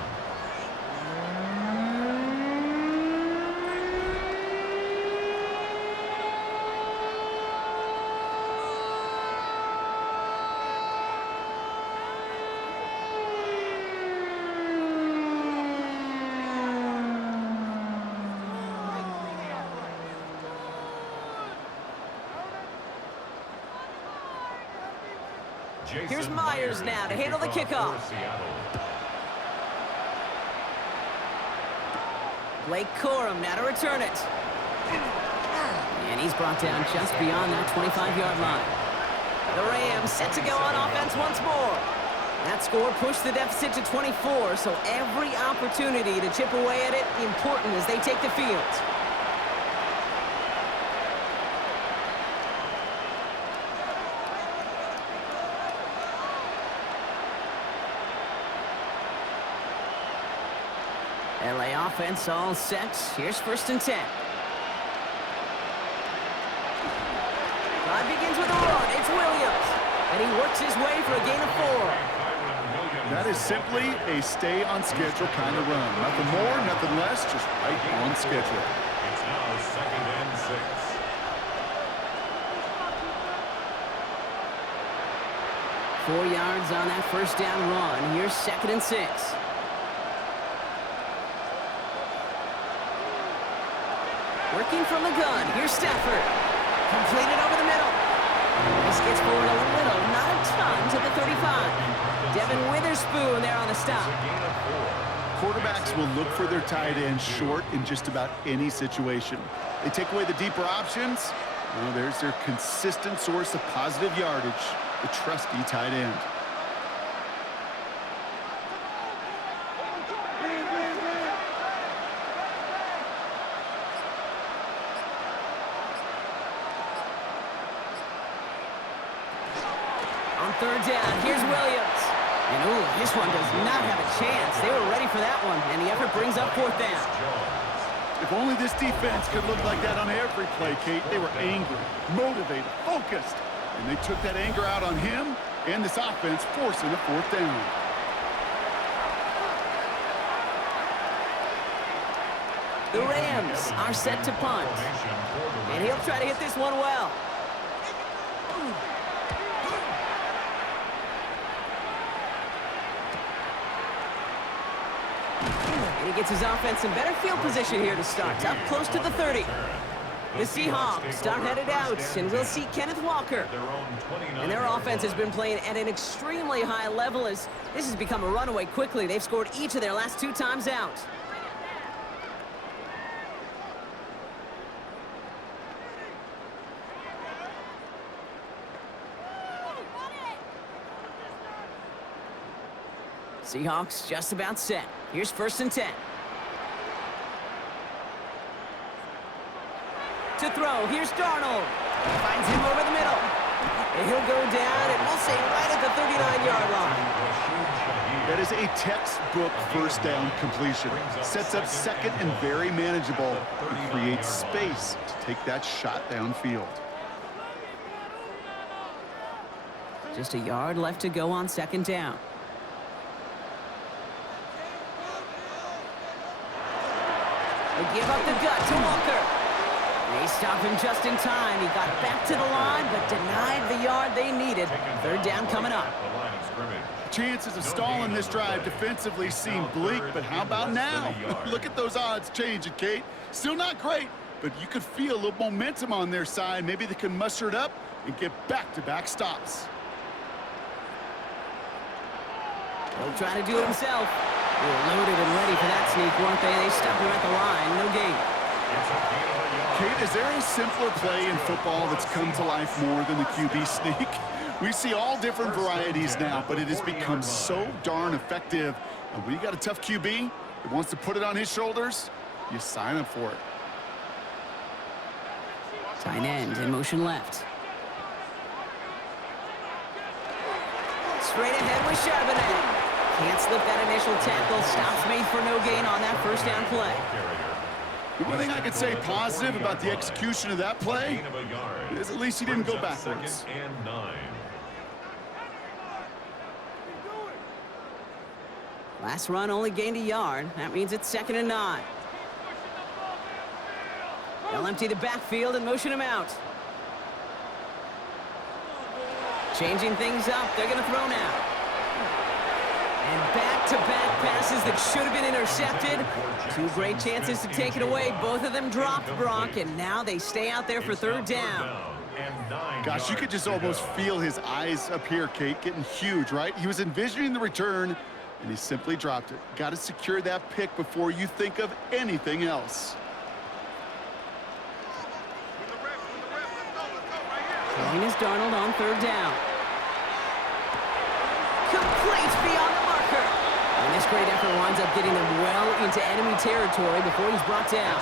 Here's Myers now to handle the kickoff. Blake Corum now to return it. And he's brought down just beyond that 25-yard line. The Rams set to go on offense once more. That score pushed the deficit to 24, so every opportunity to chip away at it important as they take the field. LA offense all set. Here's 1st and 10. Drive begins with a run. It's Williams. And he works his way for a gain of 4. That is simply a stay on schedule kind of run. Nothing more, nothing less, just right on schedule. It's now 2nd and 6. Four yards on that 1st down run. Here's 2nd and 6. Working from the gun. Here's Stafford. Completed over the middle. This gets forward a little, not a ton, to the 35. Devin Witherspoon there on the stop. Quarterbacks will look for their tight end short in just about any situation. They take away the deeper options. Well, there's their consistent source of positive yardage, the trusty tight end. On 3rd down, here's Williams. And, ooh, this one does not have a chance. They were ready for that one, and the effort brings up 4th down. If only this defense could look like that on every play, Kate. They were angry, motivated, focused, and they took that anger out on him and this offense, forcing a 4th down. The Rams are set to punt, and he'll try to hit this one well. And he gets his offense in better field position here to start, up close to the 30. The Seahawks are headed out, and we'll see Kenneth Walker. And their offense has been playing at an extremely high level as this has become a runaway quickly. They've scored each of their last 2 times out. Seahawks just about set. Here's 1st and 10. To throw, here's Darnold. Finds him over the middle. And he'll go down, and we'll say right at the 39-yard line. That is a textbook 1st down completion. Sets up 2nd and very manageable and creates space to take that shot downfield. Just a yard left to go on 2nd down. They give up the gut to Walker. They stop him just in time. He got back to the line, but denied the yard they needed. 3rd down coming up. Chances of stalling this drive defensively seem bleak, but how about now? Look at those odds changing, Kate. Still not great, but you could feel a little momentum on their side. Maybe they can muster it up and get back-to-back stops. He'll try to do it himself. They were loaded and ready for that sneak, weren't they? They stopped him at the line. No gain. Kate, is there a simpler play in football that's come to life more than the QB sneak? We see all different varieties now, but it has become so darn effective. And when you got a tough QB that wants to put it on his shoulders, you sign up for it. Tight end in motion left. Straight ahead with Charbonnet. Can't slip that initial tackle. Stops made for no gain on that 1st down play. The one thing I could say positive about the execution of that play is at least he didn't go backwards. Last run only gained a yard. That means it's 2nd and 9. They'll empty the backfield and motion him out. Changing things up. They're going to throw now. And back-to-back passes that should have been intercepted. 2 great chances to take it away. Both of them dropped, Brock, and now they stay out there for 3rd down. Gosh, you could just almost feel his eyes up here, Kate, getting huge, right? He was envisioning the return, and he simply dropped it. Got to secure that pick before you think of anything else. Throwing is Darnold on 3rd down. Complete beyond the marker. And this great effort winds up getting them well into enemy territory before he's brought down.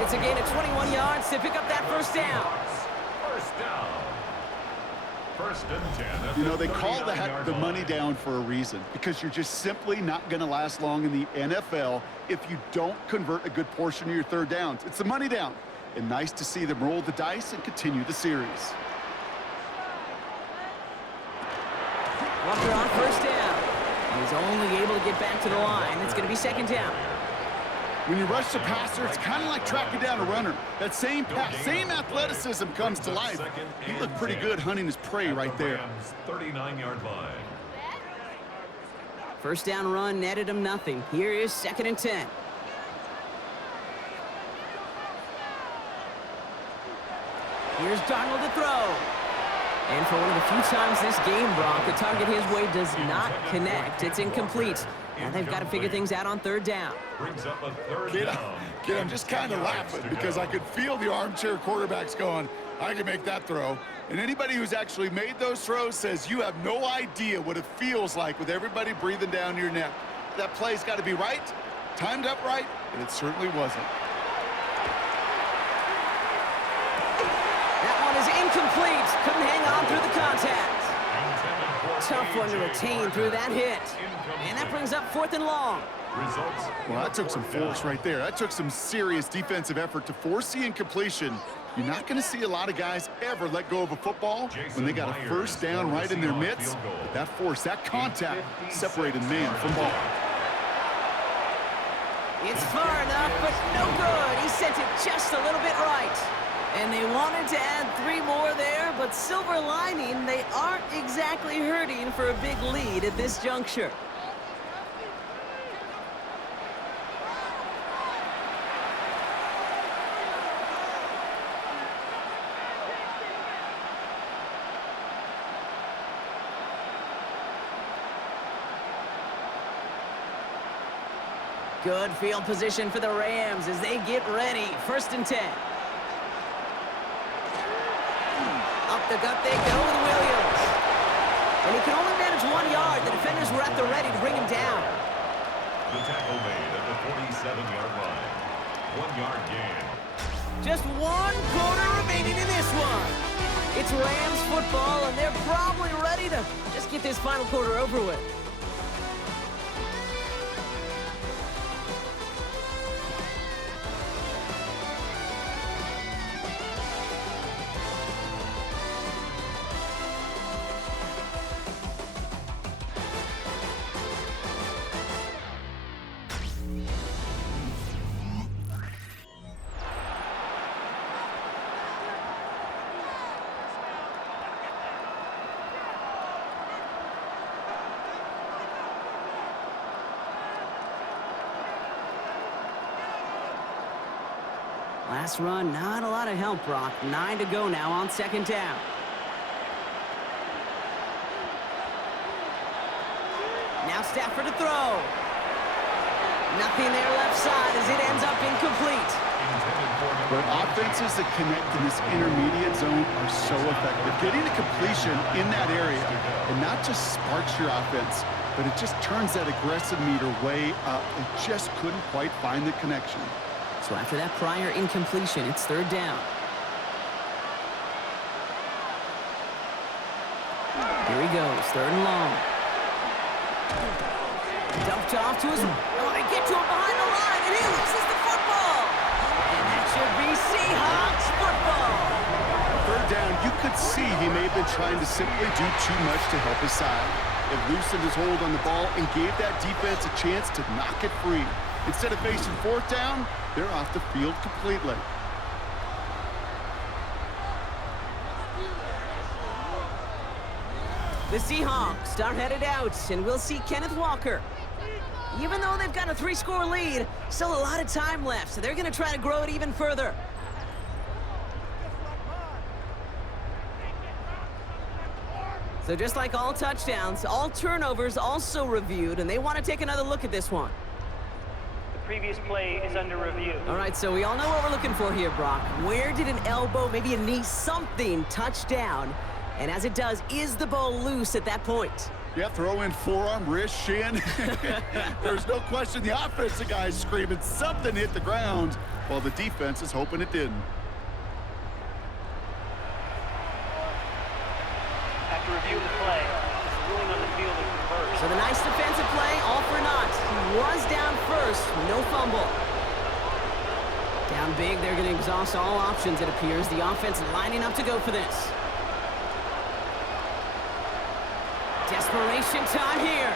It's a gain of 21 yards to pick up that 1st down. First and 10. At You know, the they call 39-yard that the money line. down for a reason, because you're just simply not going to last long in the NFL if you don't convert a good portion of your third downs. It's the money down. And nice to see them roll the dice and continue the series. Walker on first down. He's only able to get back to the line. It's going to be second down. When you rush the passer, it's kind of like tracking down a runner. That same pass, same athleticism comes to life. He looked pretty good hunting his prey right there. 39-yard line. First down run netted him nothing. Here is second and 10. Here's Darnold to throw. And for one of the few times this game, Brock, the target his way does not connect. It's incomplete. Now they've got to figure things out on third down. Brings up a third Kid, down. I'm just kind of laughing because I could feel the armchair quarterbacks going, I can make that throw. And anybody who's actually made those throws says you have no idea what it feels like with everybody breathing down your neck. That play's got to be right, timed up right, and it certainly wasn't. That one is incomplete. Couldn't hang on through the contact. Tough one to retain through that hit. And that brings up fourth and long. Results. Well, that took some force right there. That took some serious defensive effort to force the incompletion. You're not going to see a lot of guys ever let go of a football when they got a first down right in their midst. But that force, that contact, separated man from ball. It's far enough, but no good. He sent it just a little bit right. And they wanted to add 3 more there, but silver lining, they aren't exactly hurting for a big lead at this juncture. Good field position for the Rams as they get ready. First and 10. Up the gut they go with Williams. And he can only manage 1 yard. The defenders were at the ready to bring him down. The tackle made at the 47-yard line. 1 yard gain. Just 1 quarter remaining in this one. It's Rams football, and they're probably ready to just get this final quarter over with. Last run, not a lot of help, Brock. 9 to go now on second down. Now Stafford to throw. Nothing there left side as it ends up incomplete. But offenses that connect in this intermediate zone are so effective. Getting a completion in that area, and not just sparks your offense, but it just turns that aggressive meter way up. It just couldn't quite find the connection. So after that prior incompletion, it's third down. Here he goes, third and long. Dumped off to his... Oh, they get to him behind the line, and he loses the football. And that should be Seahawks football. Third down, you could see he may have been trying to simply do too much to help his side. It loosened his hold on the ball and gave that defense a chance to knock it free. Instead of facing fourth down, they're off the field completely. The Seahawks are headed out, and we'll see Kenneth Walker. Even though they've got a 3-score lead, still a lot of time left, so they're going to try to grow it even further. So just like all touchdowns, all turnovers also reviewed, and they want to take another look at this one. Previous play is under review. All right, so we all know what we're looking for here, Brock. Where did an elbow, maybe a knee, something touch down? And as it does, is the ball loose at that point? Yeah, throw in forearm, wrist, shin. There's no question the offensive guy's screaming something hit the ground while the defense is hoping it didn't. At to review the play. The ruling on the field is reversed. So the nice defensive play, all for naught. He was down first, no fumble. Down big, they're going to exhaust all options, it appears. The offense lining up to go for this. Desperation time here.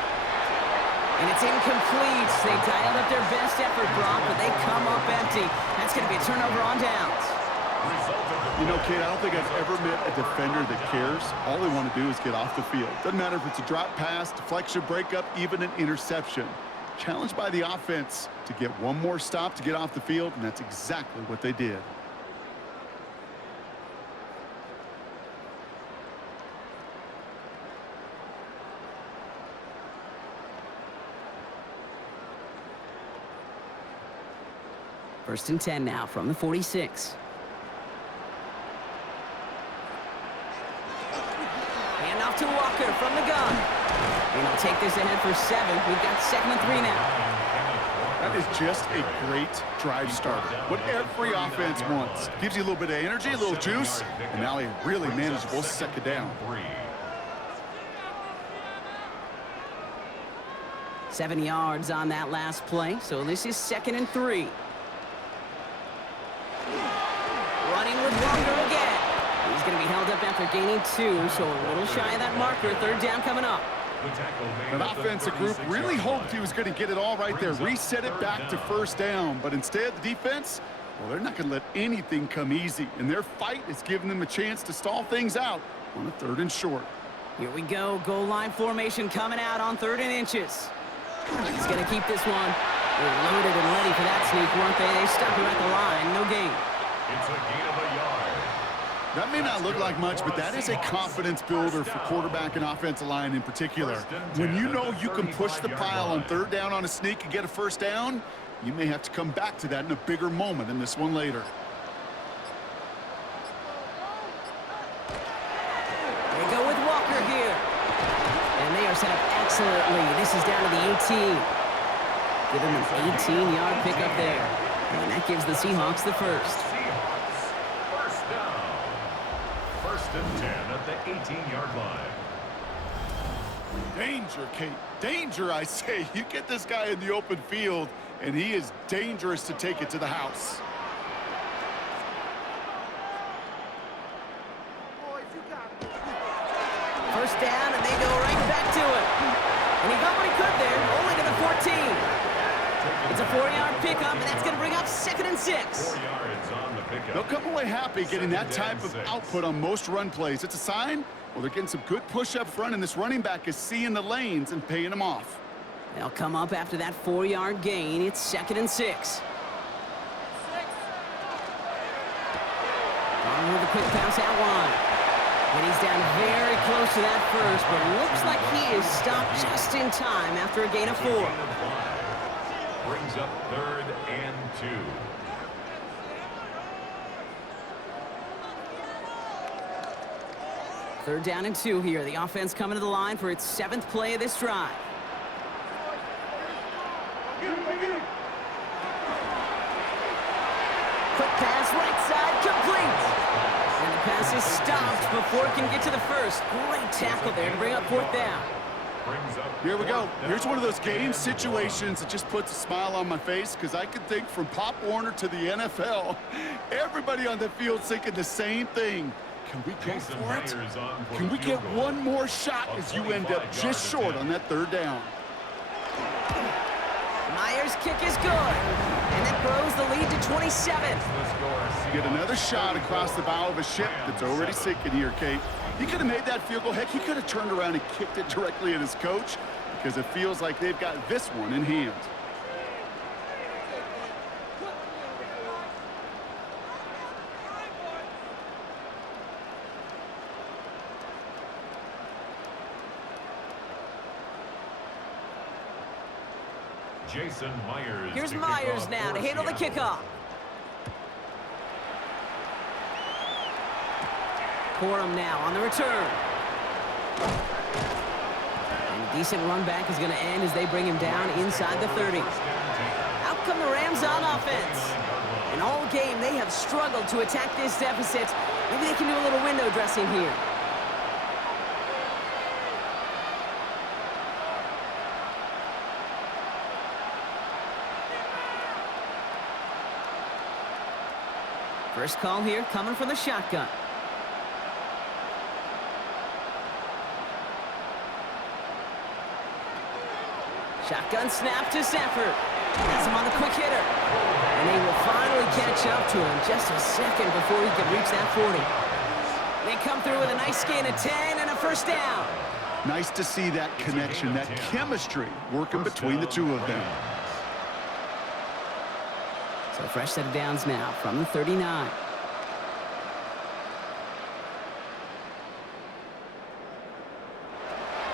And it's incomplete. They dialed up their best effort, Brock, but they come up empty. That's going to be a turnover on downs. You know, Kate, I don't think I've ever met a defender that cares. All they want to do is get off the field. Doesn't matter if it's a drop pass, deflection, breakup, even an interception. Challenged by the offense to get one more stop to get off the field, and that's exactly what they did. First and 10 now from the 46. Hand off to Walker from the gun. And he'll take this ahead for 7. We've got 2nd and 3 now. That is just a great drive starter. What every offense wants. Gives you a little bit of energy, a little juice, and now a really manageable 2nd down. 7 yards on that last play, so this is 2nd and 3. Running with Walker again. He's going to be held up after gaining 2, so a little shy of that marker. 3rd down coming up. An offensive group really hoped he was going to get it all right there, reset it back to 1st down. But instead, the defense, well, they're not going to let anything come easy. And their fight is giving them a chance to stall things out on a 3rd and short. Here we go. Goal line formation coming out on 3rd and inches. He's going to keep this one. They're loaded and ready for that sneak, weren't they? They stop him at the line. No gain. It's a gain of a yard. That may not look like much, but that is a confidence builder for quarterback and offensive line in particular. When you know you can push the pile on 3rd down on a sneak and get a 1st down, you may have to come back to that in a bigger moment than this one later. They go with Walker here. And they are set up excellently. This is down to the 18. Give him an 18-yard pickup there. And that gives the Seahawks the first. Seahawks, 1st down. 1st and 10 at the 18-yard line. Danger, Kate. Danger, I say. You get this guy in the open field, and he is dangerous to take it to the house. First down, and they go right back to it. And he got what he could there, only to the 14. It's a 4-yard pickup, and that's going to bring up 2nd and 6. 4 yards on the pickup. They'll come away happy getting that type of output on most run plays. It's a sign, well, they're getting some good push up front, and this running back is seeing the lanes and paying them off. They'll come up after that 4-yard gain. It's 2nd and 6. On with a quick pass out wide. And he's down very close to that first, but looks like he is stopped just in time after a gain of 4. Brings up 3rd and 2. 3rd down and 2 here. The offense coming to the line for its 7th play of this drive. Quick pass, right side, complete. And the pass is stopped before it can get to the first. Great tackle there to bring up 4th down. Here we go. Here's one of those game situations that just puts a smile on my face, because I can think from Pop Warner to the NFL, everybody on the field thinking the same thing. Can we go for it? Can we get one more shot as you end up just short on that 3rd down? Myers' kick is good. And that grows the lead to 27. Get another shot across the bow of a ship that's already sinking here, Kate. He could have made that field goal. Heck, he could have turned around and kicked it directly at his coach, because it feels like they've got this one in hand. Jason Myers. Here's Myers now to handle the kickoff. Corum now on the return. And a decent run back is going to end as they bring him down inside the 30. Out come the Rams on offense. And all game they have struggled to attack this deficit. Maybe they can do a little window dressing here. First call here coming from the shotgun. Shotgun snap to Stafford. Has him on the quick hitter. And they will finally catch up to him just a second before he can reach that 40. They come through with a nice gain of 10 and a first down. Nice to see that connection, that chemistry working between the two of them. So fresh set of downs now from the 39.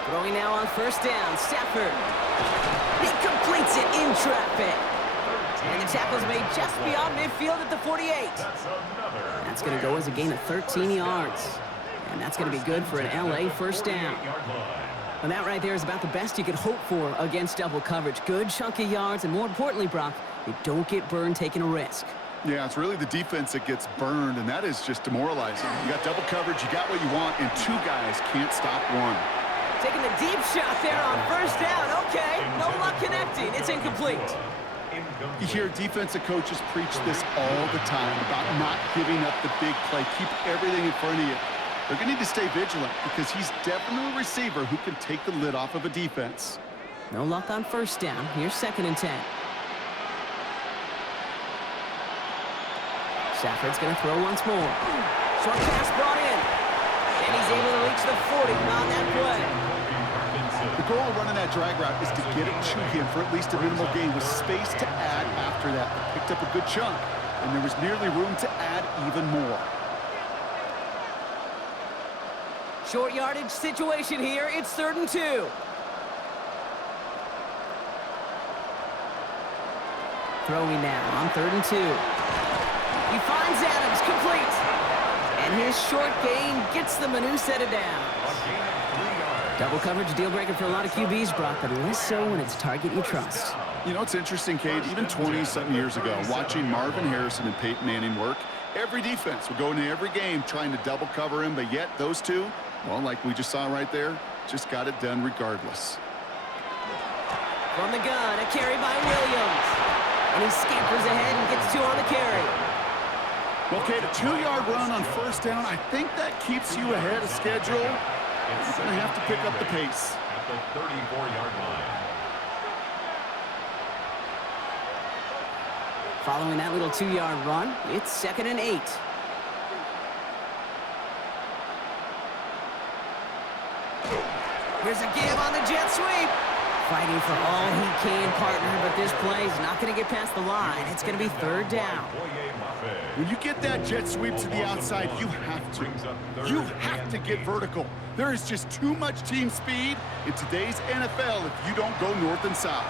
Throwing now on first down, Stafford. He completes it in traffic. And the tackle's made just beyond midfield at the 48. That's going to go as a gain of 13 yards. And that's going to be good for an LA first down. And that right there is about the best you could hope for against double coverage. Good chunky yards, and more importantly, Brock, you don't get burned taking a risk. Yeah, it's really the defense that gets burned, and that is just demoralizing. You got double coverage, you got what you want, and two guys can't stop one. Taking the deep shot there on first down. Okay, no luck connecting. It's incomplete. You hear defensive coaches preach this all the time about not giving up the big play. Keep everything in front of you. They're going to need to stay vigilant because he's definitely a receiver who can take the lid off of a defense. No luck on first down. Here's 2nd and 10. Stafford's going to throw once more. Short pass brought in. And he's able to reach the 40 on that play. The goal of running that drag route is to get it to him for at least a minimal gain with space to add after that. They picked up a good chunk, and there was nearly room to add even more. Short yardage situation here. It's 3rd and 2. Throwing now on 3rd and 2. He finds Adams, complete. And his short gain gets them a new set of downs. Double coverage deal breaker for a lot of QBs, Brock, but less so when it's a target you trust. You know, it's interesting, Kate, even 20-something years ago, watching Marvin Harrison and Peyton Manning work, every defense would go into every game trying to double cover him, but yet those two, well, like we just saw right there, just got it done regardless. From the gun, a carry by Williams. And he scampers ahead and gets 2 on the carry. Well, Kate, a 2-yard run on first down, I think that keeps you ahead of schedule. You're going to have to pick up the pace. At the 34-yard line. Following that little 2-yard run, it's 2nd and 8. Here's a give on the jet sweep. Fighting for all he can, partner, but this play is not going to get past the line. It's going to be 3rd down. When you get that jet sweep to the outside, you have to. You have to get vertical. There is just too much team speed in today's NFL if you don't go north and south.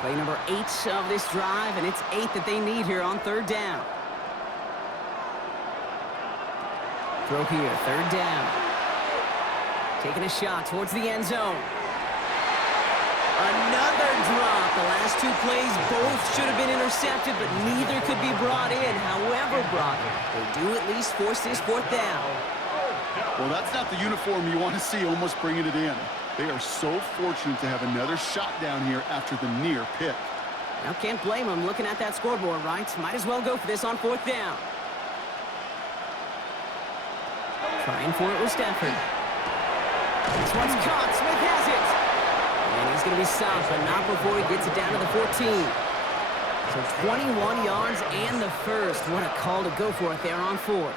Play number 8 of this drive, and it's 8 that they need here on 3rd down. Throw here, 3rd down. Taking a shot towards the end zone. Another drop. The last 2 plays both should have been intercepted, but neither could be brought in. However, Brock, they do at least force this 4th down. Well, that's not the uniform you want to see almost bringing it in. They are so fortunate to have another shot down here after the near pick. Now, can't blame them looking at that scoreboard, right? Might as well go for this on 4th down. Trying for it with Stafford. This one's caught. Smith has it. And he's going to be stopped, but not before he gets it down to the 14. So 21 yards and the first. What a call to go for it there on 4th.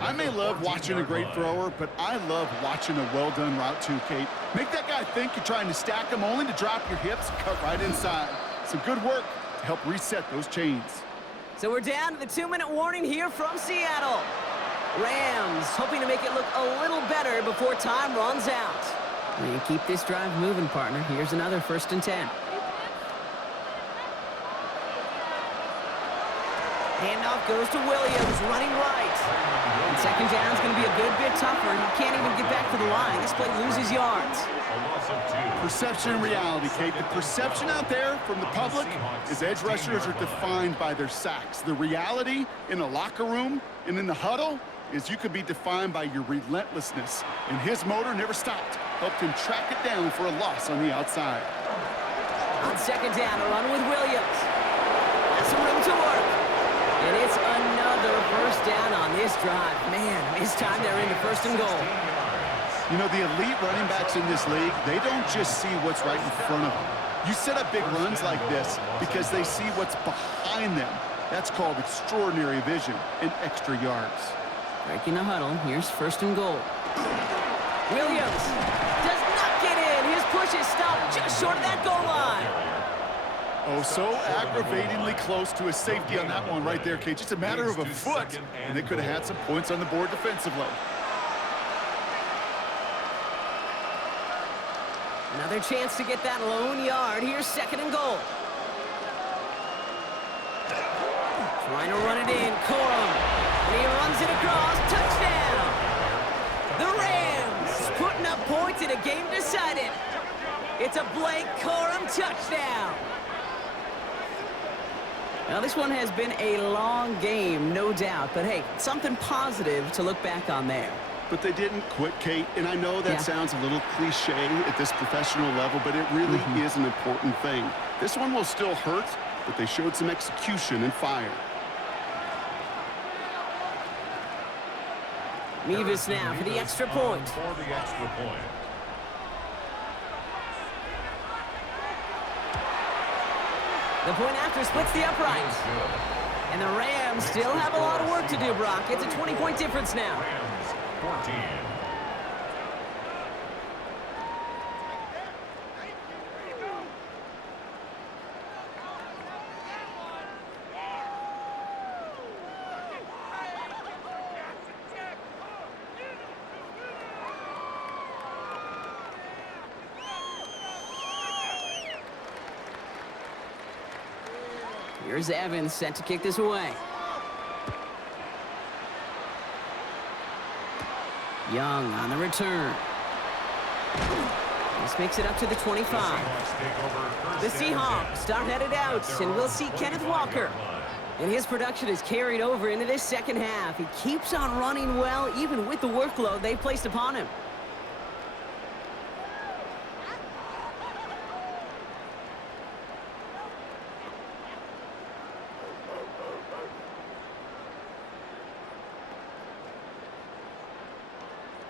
I may love watching a great thrower, but I love watching a well-done route too, Kate. Make that guy think you're trying to stack him only to drop your hips and cut right inside. Some good work to help reset those chains. So we're down to the 2-minute warning here from Seattle. Rams hoping to make it look a little better before time runs out. And keep this drive moving, partner. Here's another 1st and 10. Handoff goes to Williams, running right. And 2nd down is going to be a good bit tougher. He can't even get back to the line. This play loses yards. Perception and reality, Kate. The perception out there from the public is edge rushers are defined by their sacks. The reality in a locker room and in the huddle is you could be defined by your relentlessness. And his motor never stopped. Helped him track it down for a loss on the outside. On 2nd down, a run with Williams. Has some room to work. And it's another first down on this drive. Man, this time they're into first and goal. You know, the elite running backs in this league, they don't just see what's right in front of them. You set up big runs like this because they see what's behind them. That's called extraordinary vision and extra yards. Breaking the huddle. Here's first and goal. Williams does not get in. His push is stopped just short of that goal line. Oh, so aggravatingly close to a safety on that one right there, Kate. Just a matter of a foot, and they could have had some points on the board defensively. Another chance to get that lone yard. Here's second and goal. Trying to run it in. Corum. And he runs it across. Touchdown. The Rams putting up points in a game decided. It's a Blake Corum touchdown. Now, this one has been a long game, no doubt. But, hey, something positive to look back on there. But they didn't quit, Kate, and I know that sounds a little cliche at this professional level, but it really is an important thing. This one will still hurt, but they showed some execution and fire. Mevis now for the extra point. For the extra point. The point after splits the upright. And the Rams still have a lot of work to do, Brock. It's a 20-point difference now. Rams 14. Here's Evans set to kick this away. Young on the return. This makes it up to the 25. The Seahawks start headed out, and we'll see Kenneth Walker. And his production is carried over into this second half. He keeps on running well, even with the workload they've placed upon him.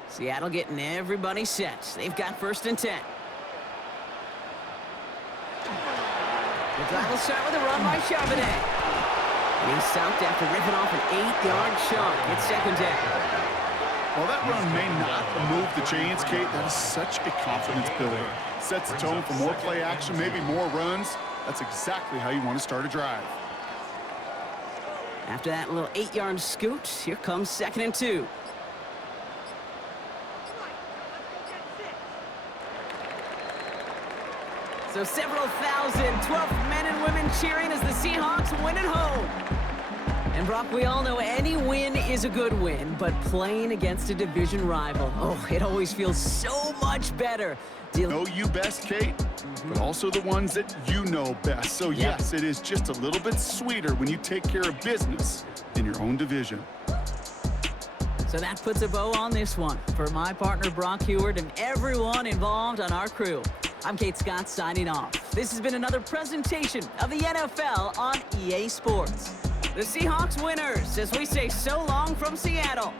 Seattle getting everybody set. They've got first and 10. The drive will start with a run by Charbonnet. And he's stopped after ripping off an 8-yard chunk. It's second down. While that run may not move the chains, Kate, that is such a confidence builder. Sets the tone for more play action, maybe more runs. That's exactly how you want to start a drive. After that little 8-yard scoot, here comes second and 2. So several thousand 12th men and women cheering as the Seahawks win at home. And Brock, we all know any win is a good win, but playing against a division rival, oh, it always feels so much better. Know you best, Kate, but also the ones that you know best. So yes, it is just a little bit sweeter when you take care of business in your own division. So that puts a bow on this one. For my partner, Brock Heward, and everyone involved on our crew, I'm Kate Scott signing off. This has been another presentation of the NFL on EA Sports. The Seahawks winners as we say so long from Seattle.